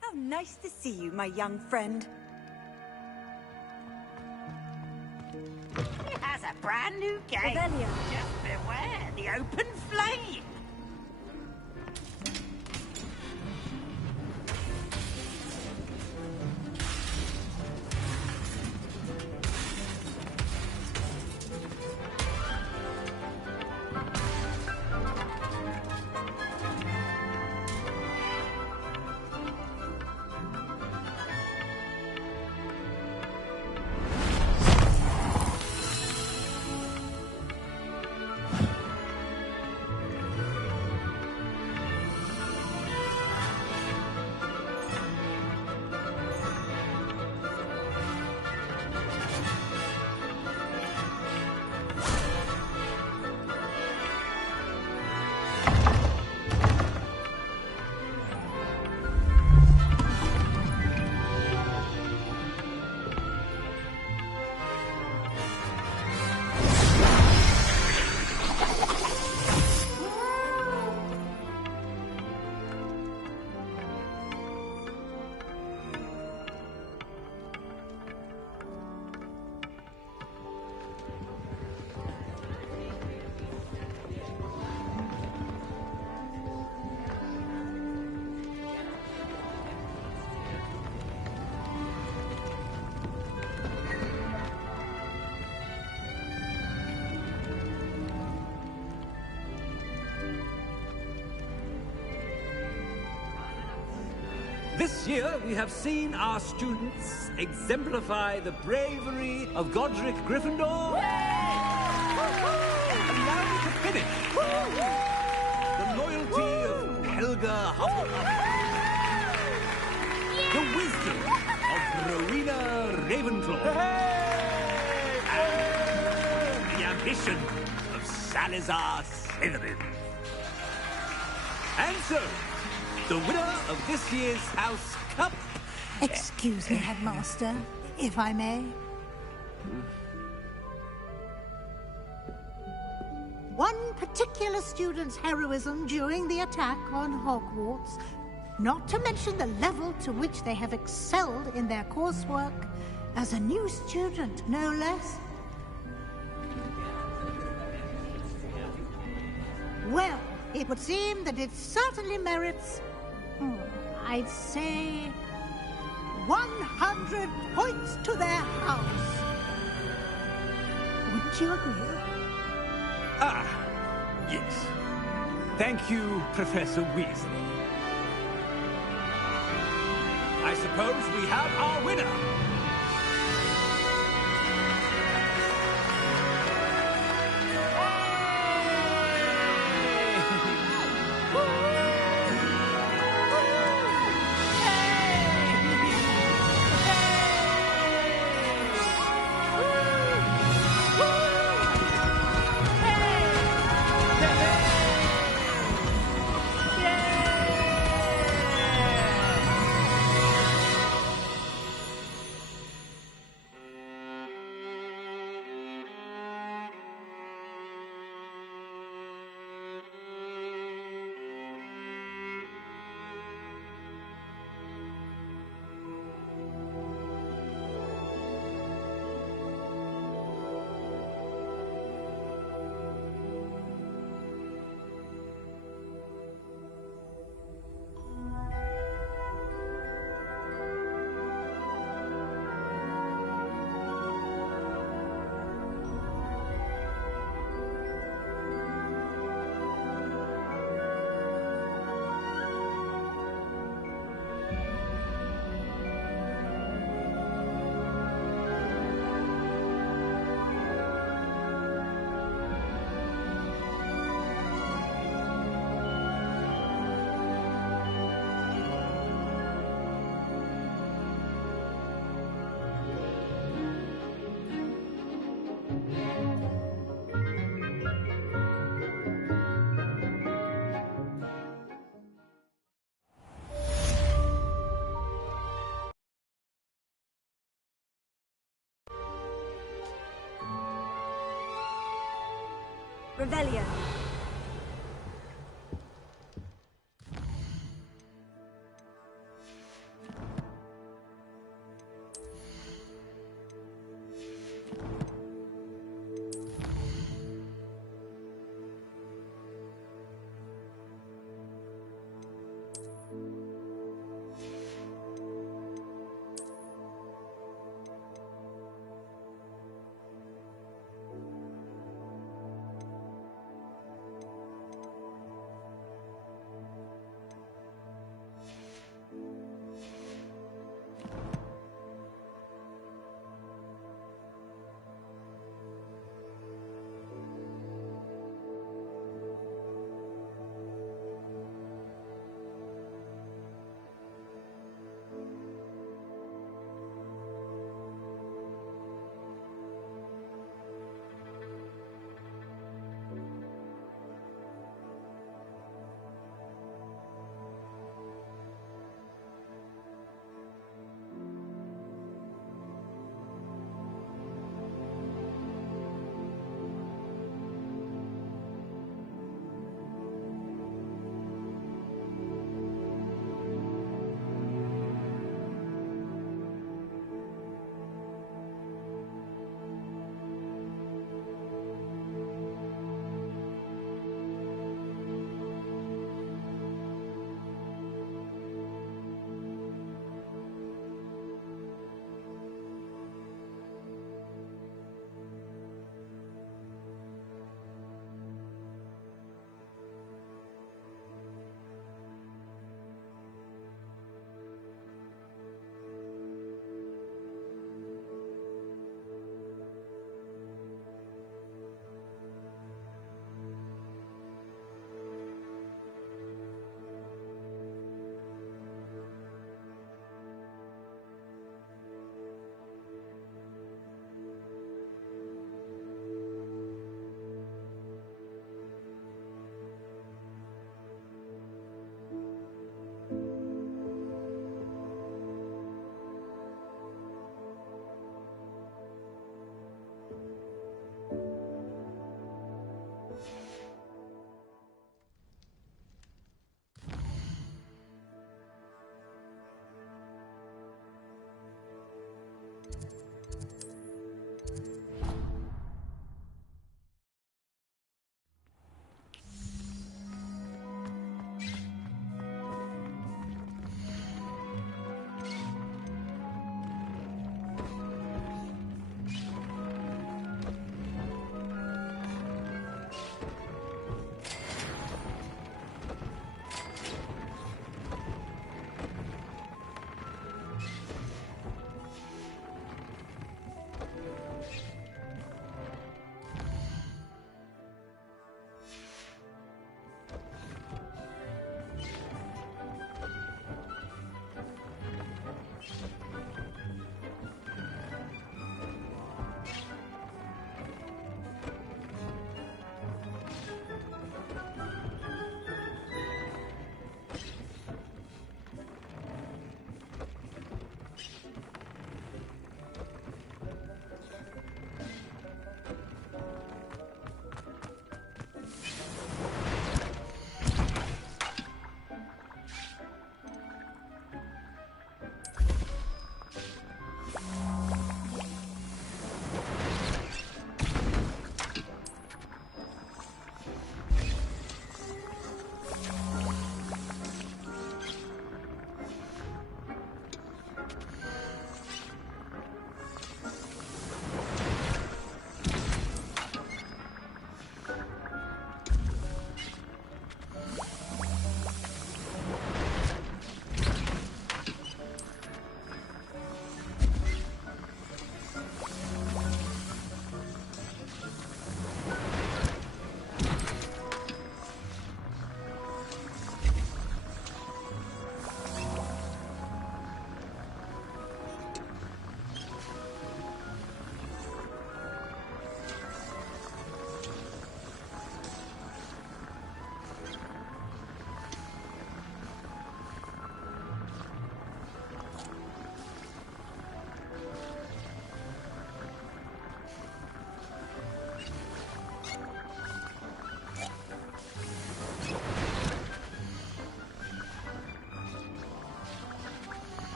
How nice to see you, my young friend. It has a brand new game. Revelio. Just beware the open flame. This year, we have seen our students exemplify the bravery of Godric Gryffindor. And now we can finish. The loyalty of Helga Hufflepuff. The wisdom of Rowena Ravenclaw. And the ambition of Salazar Slytherin. And so, the winner of this year's House Cup... Excuse me, Headmaster, if I may. One particular student's heroism during the attack on Hogwarts, not to mention the level to which they have excelled in their coursework, as a new student, no less. Well, it would seem that it certainly merits, I'd say, 100 points to their house. Wouldn't you agree? Ah, yes. Thank you, Professor Weasley. I suppose we have our winner. Revelio.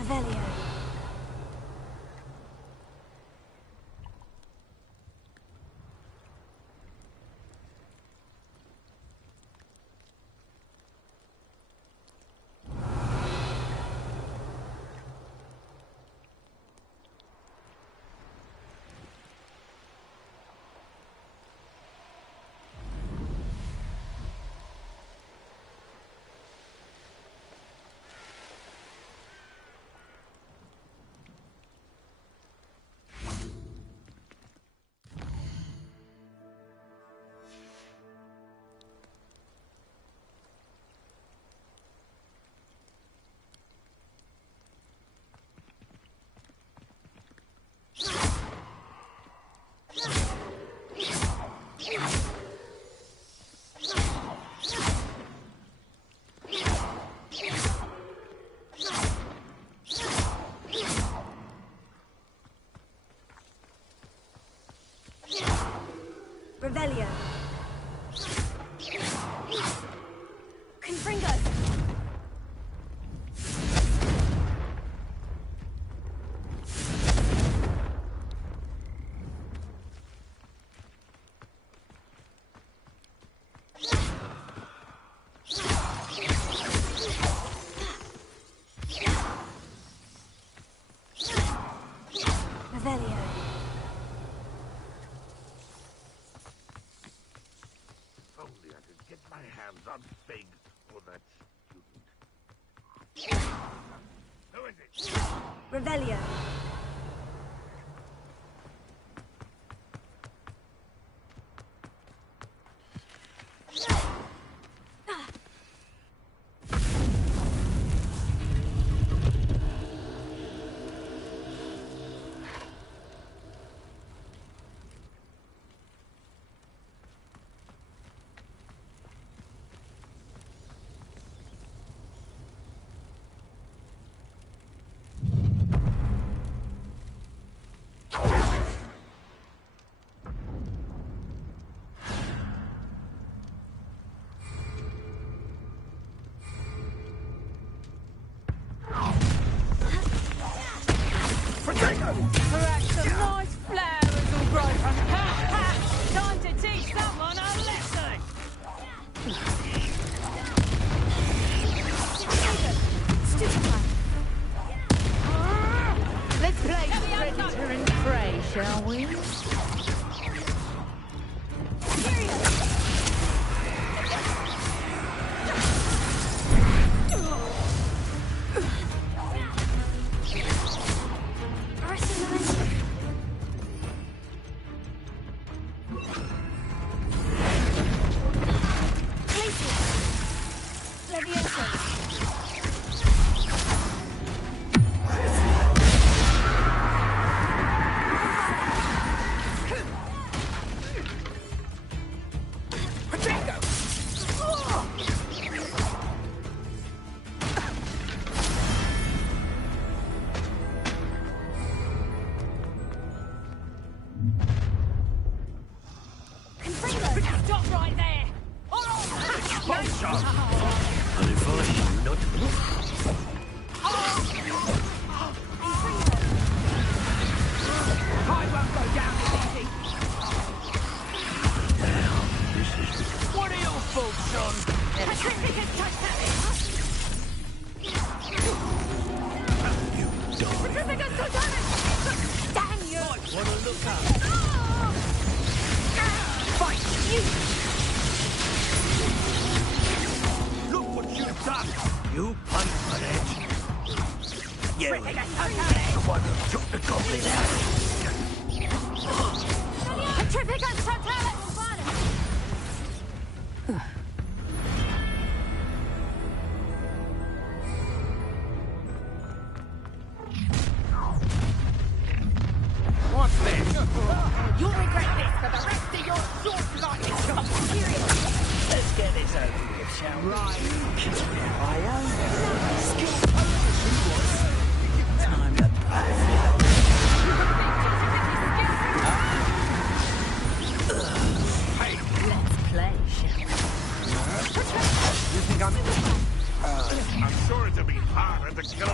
Revelio. Revelio. Confringo. Revelio. Only I could get my hands on Big for that student. Who is it? Revelio. Perhaps some nice flowers will grow from time to teach someone a lesson. Let's play Predator and Prey, shall we? Stop right there! And if I shoot not... I won't go down easy! Now, this is... What are your faults, son? Dang you! Wanna look up? Fight! Look what you've done! You paid for that! You ain't the one who took the goblin What's this? You'll regret this for the rest of your short life! I'm serious! Let's get this over with, shall we? Time to Let's play, shall we? You think I'm sure it'd be harder to kill a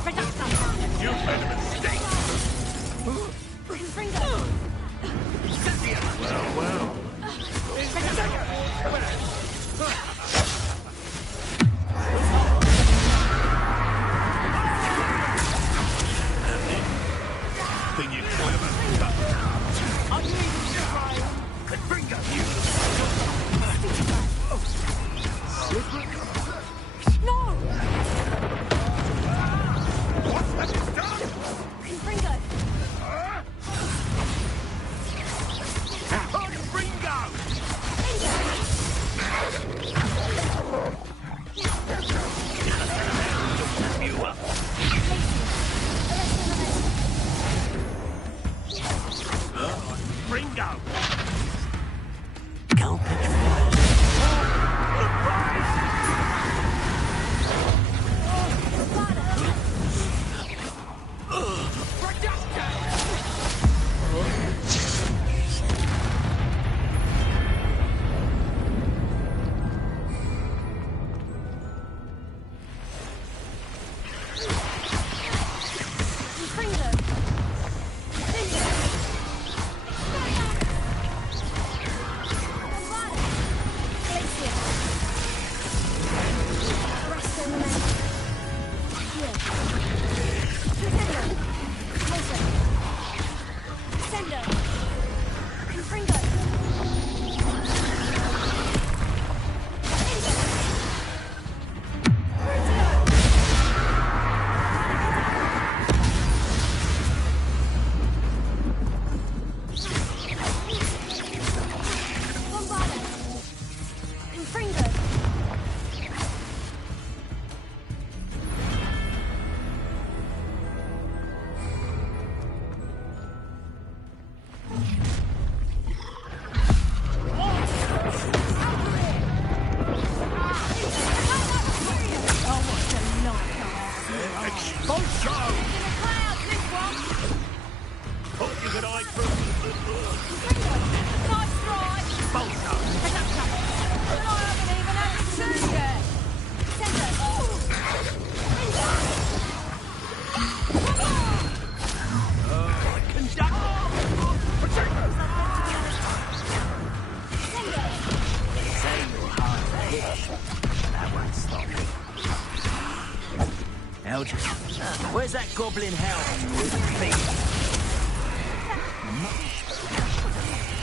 goblin hell.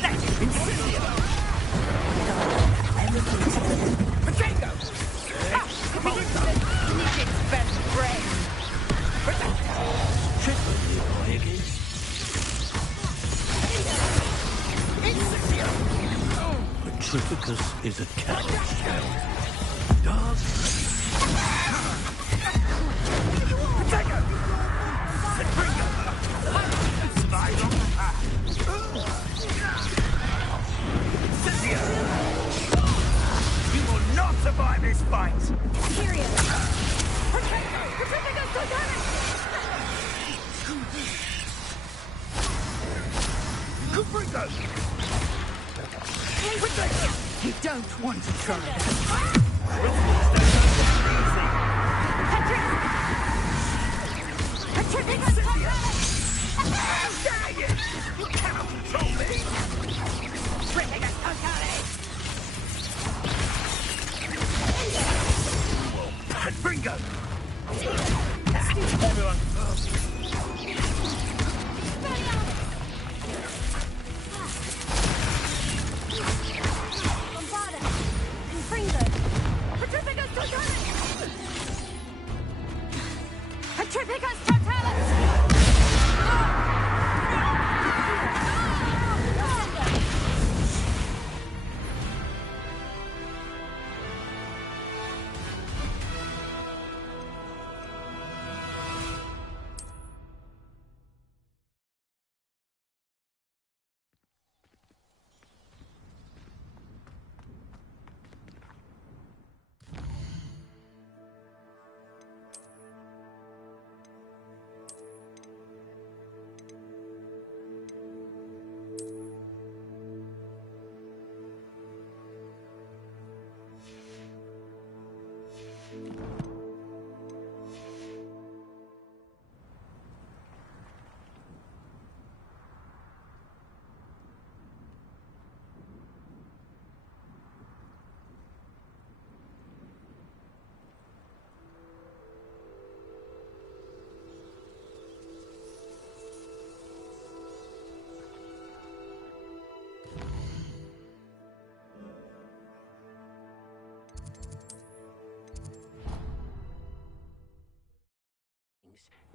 That's Incendio! Potato! Nidget's best friend! Triple boy again. Petrificus is a coward's shell. Dog. Potato! Survive on the path. Cynthia! You will not survive this fight! Period. Petrificus Totalis! Cupringo! You don't want to try that. Petrificus Totalis! How dare you! You cannot control me! Petrificus Totalis! Bringo! Everyone. Bombarda! Infringo! Petrificus Totalis! Petrificus Totalis!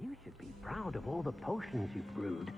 You should be proud of all the potions you've brewed.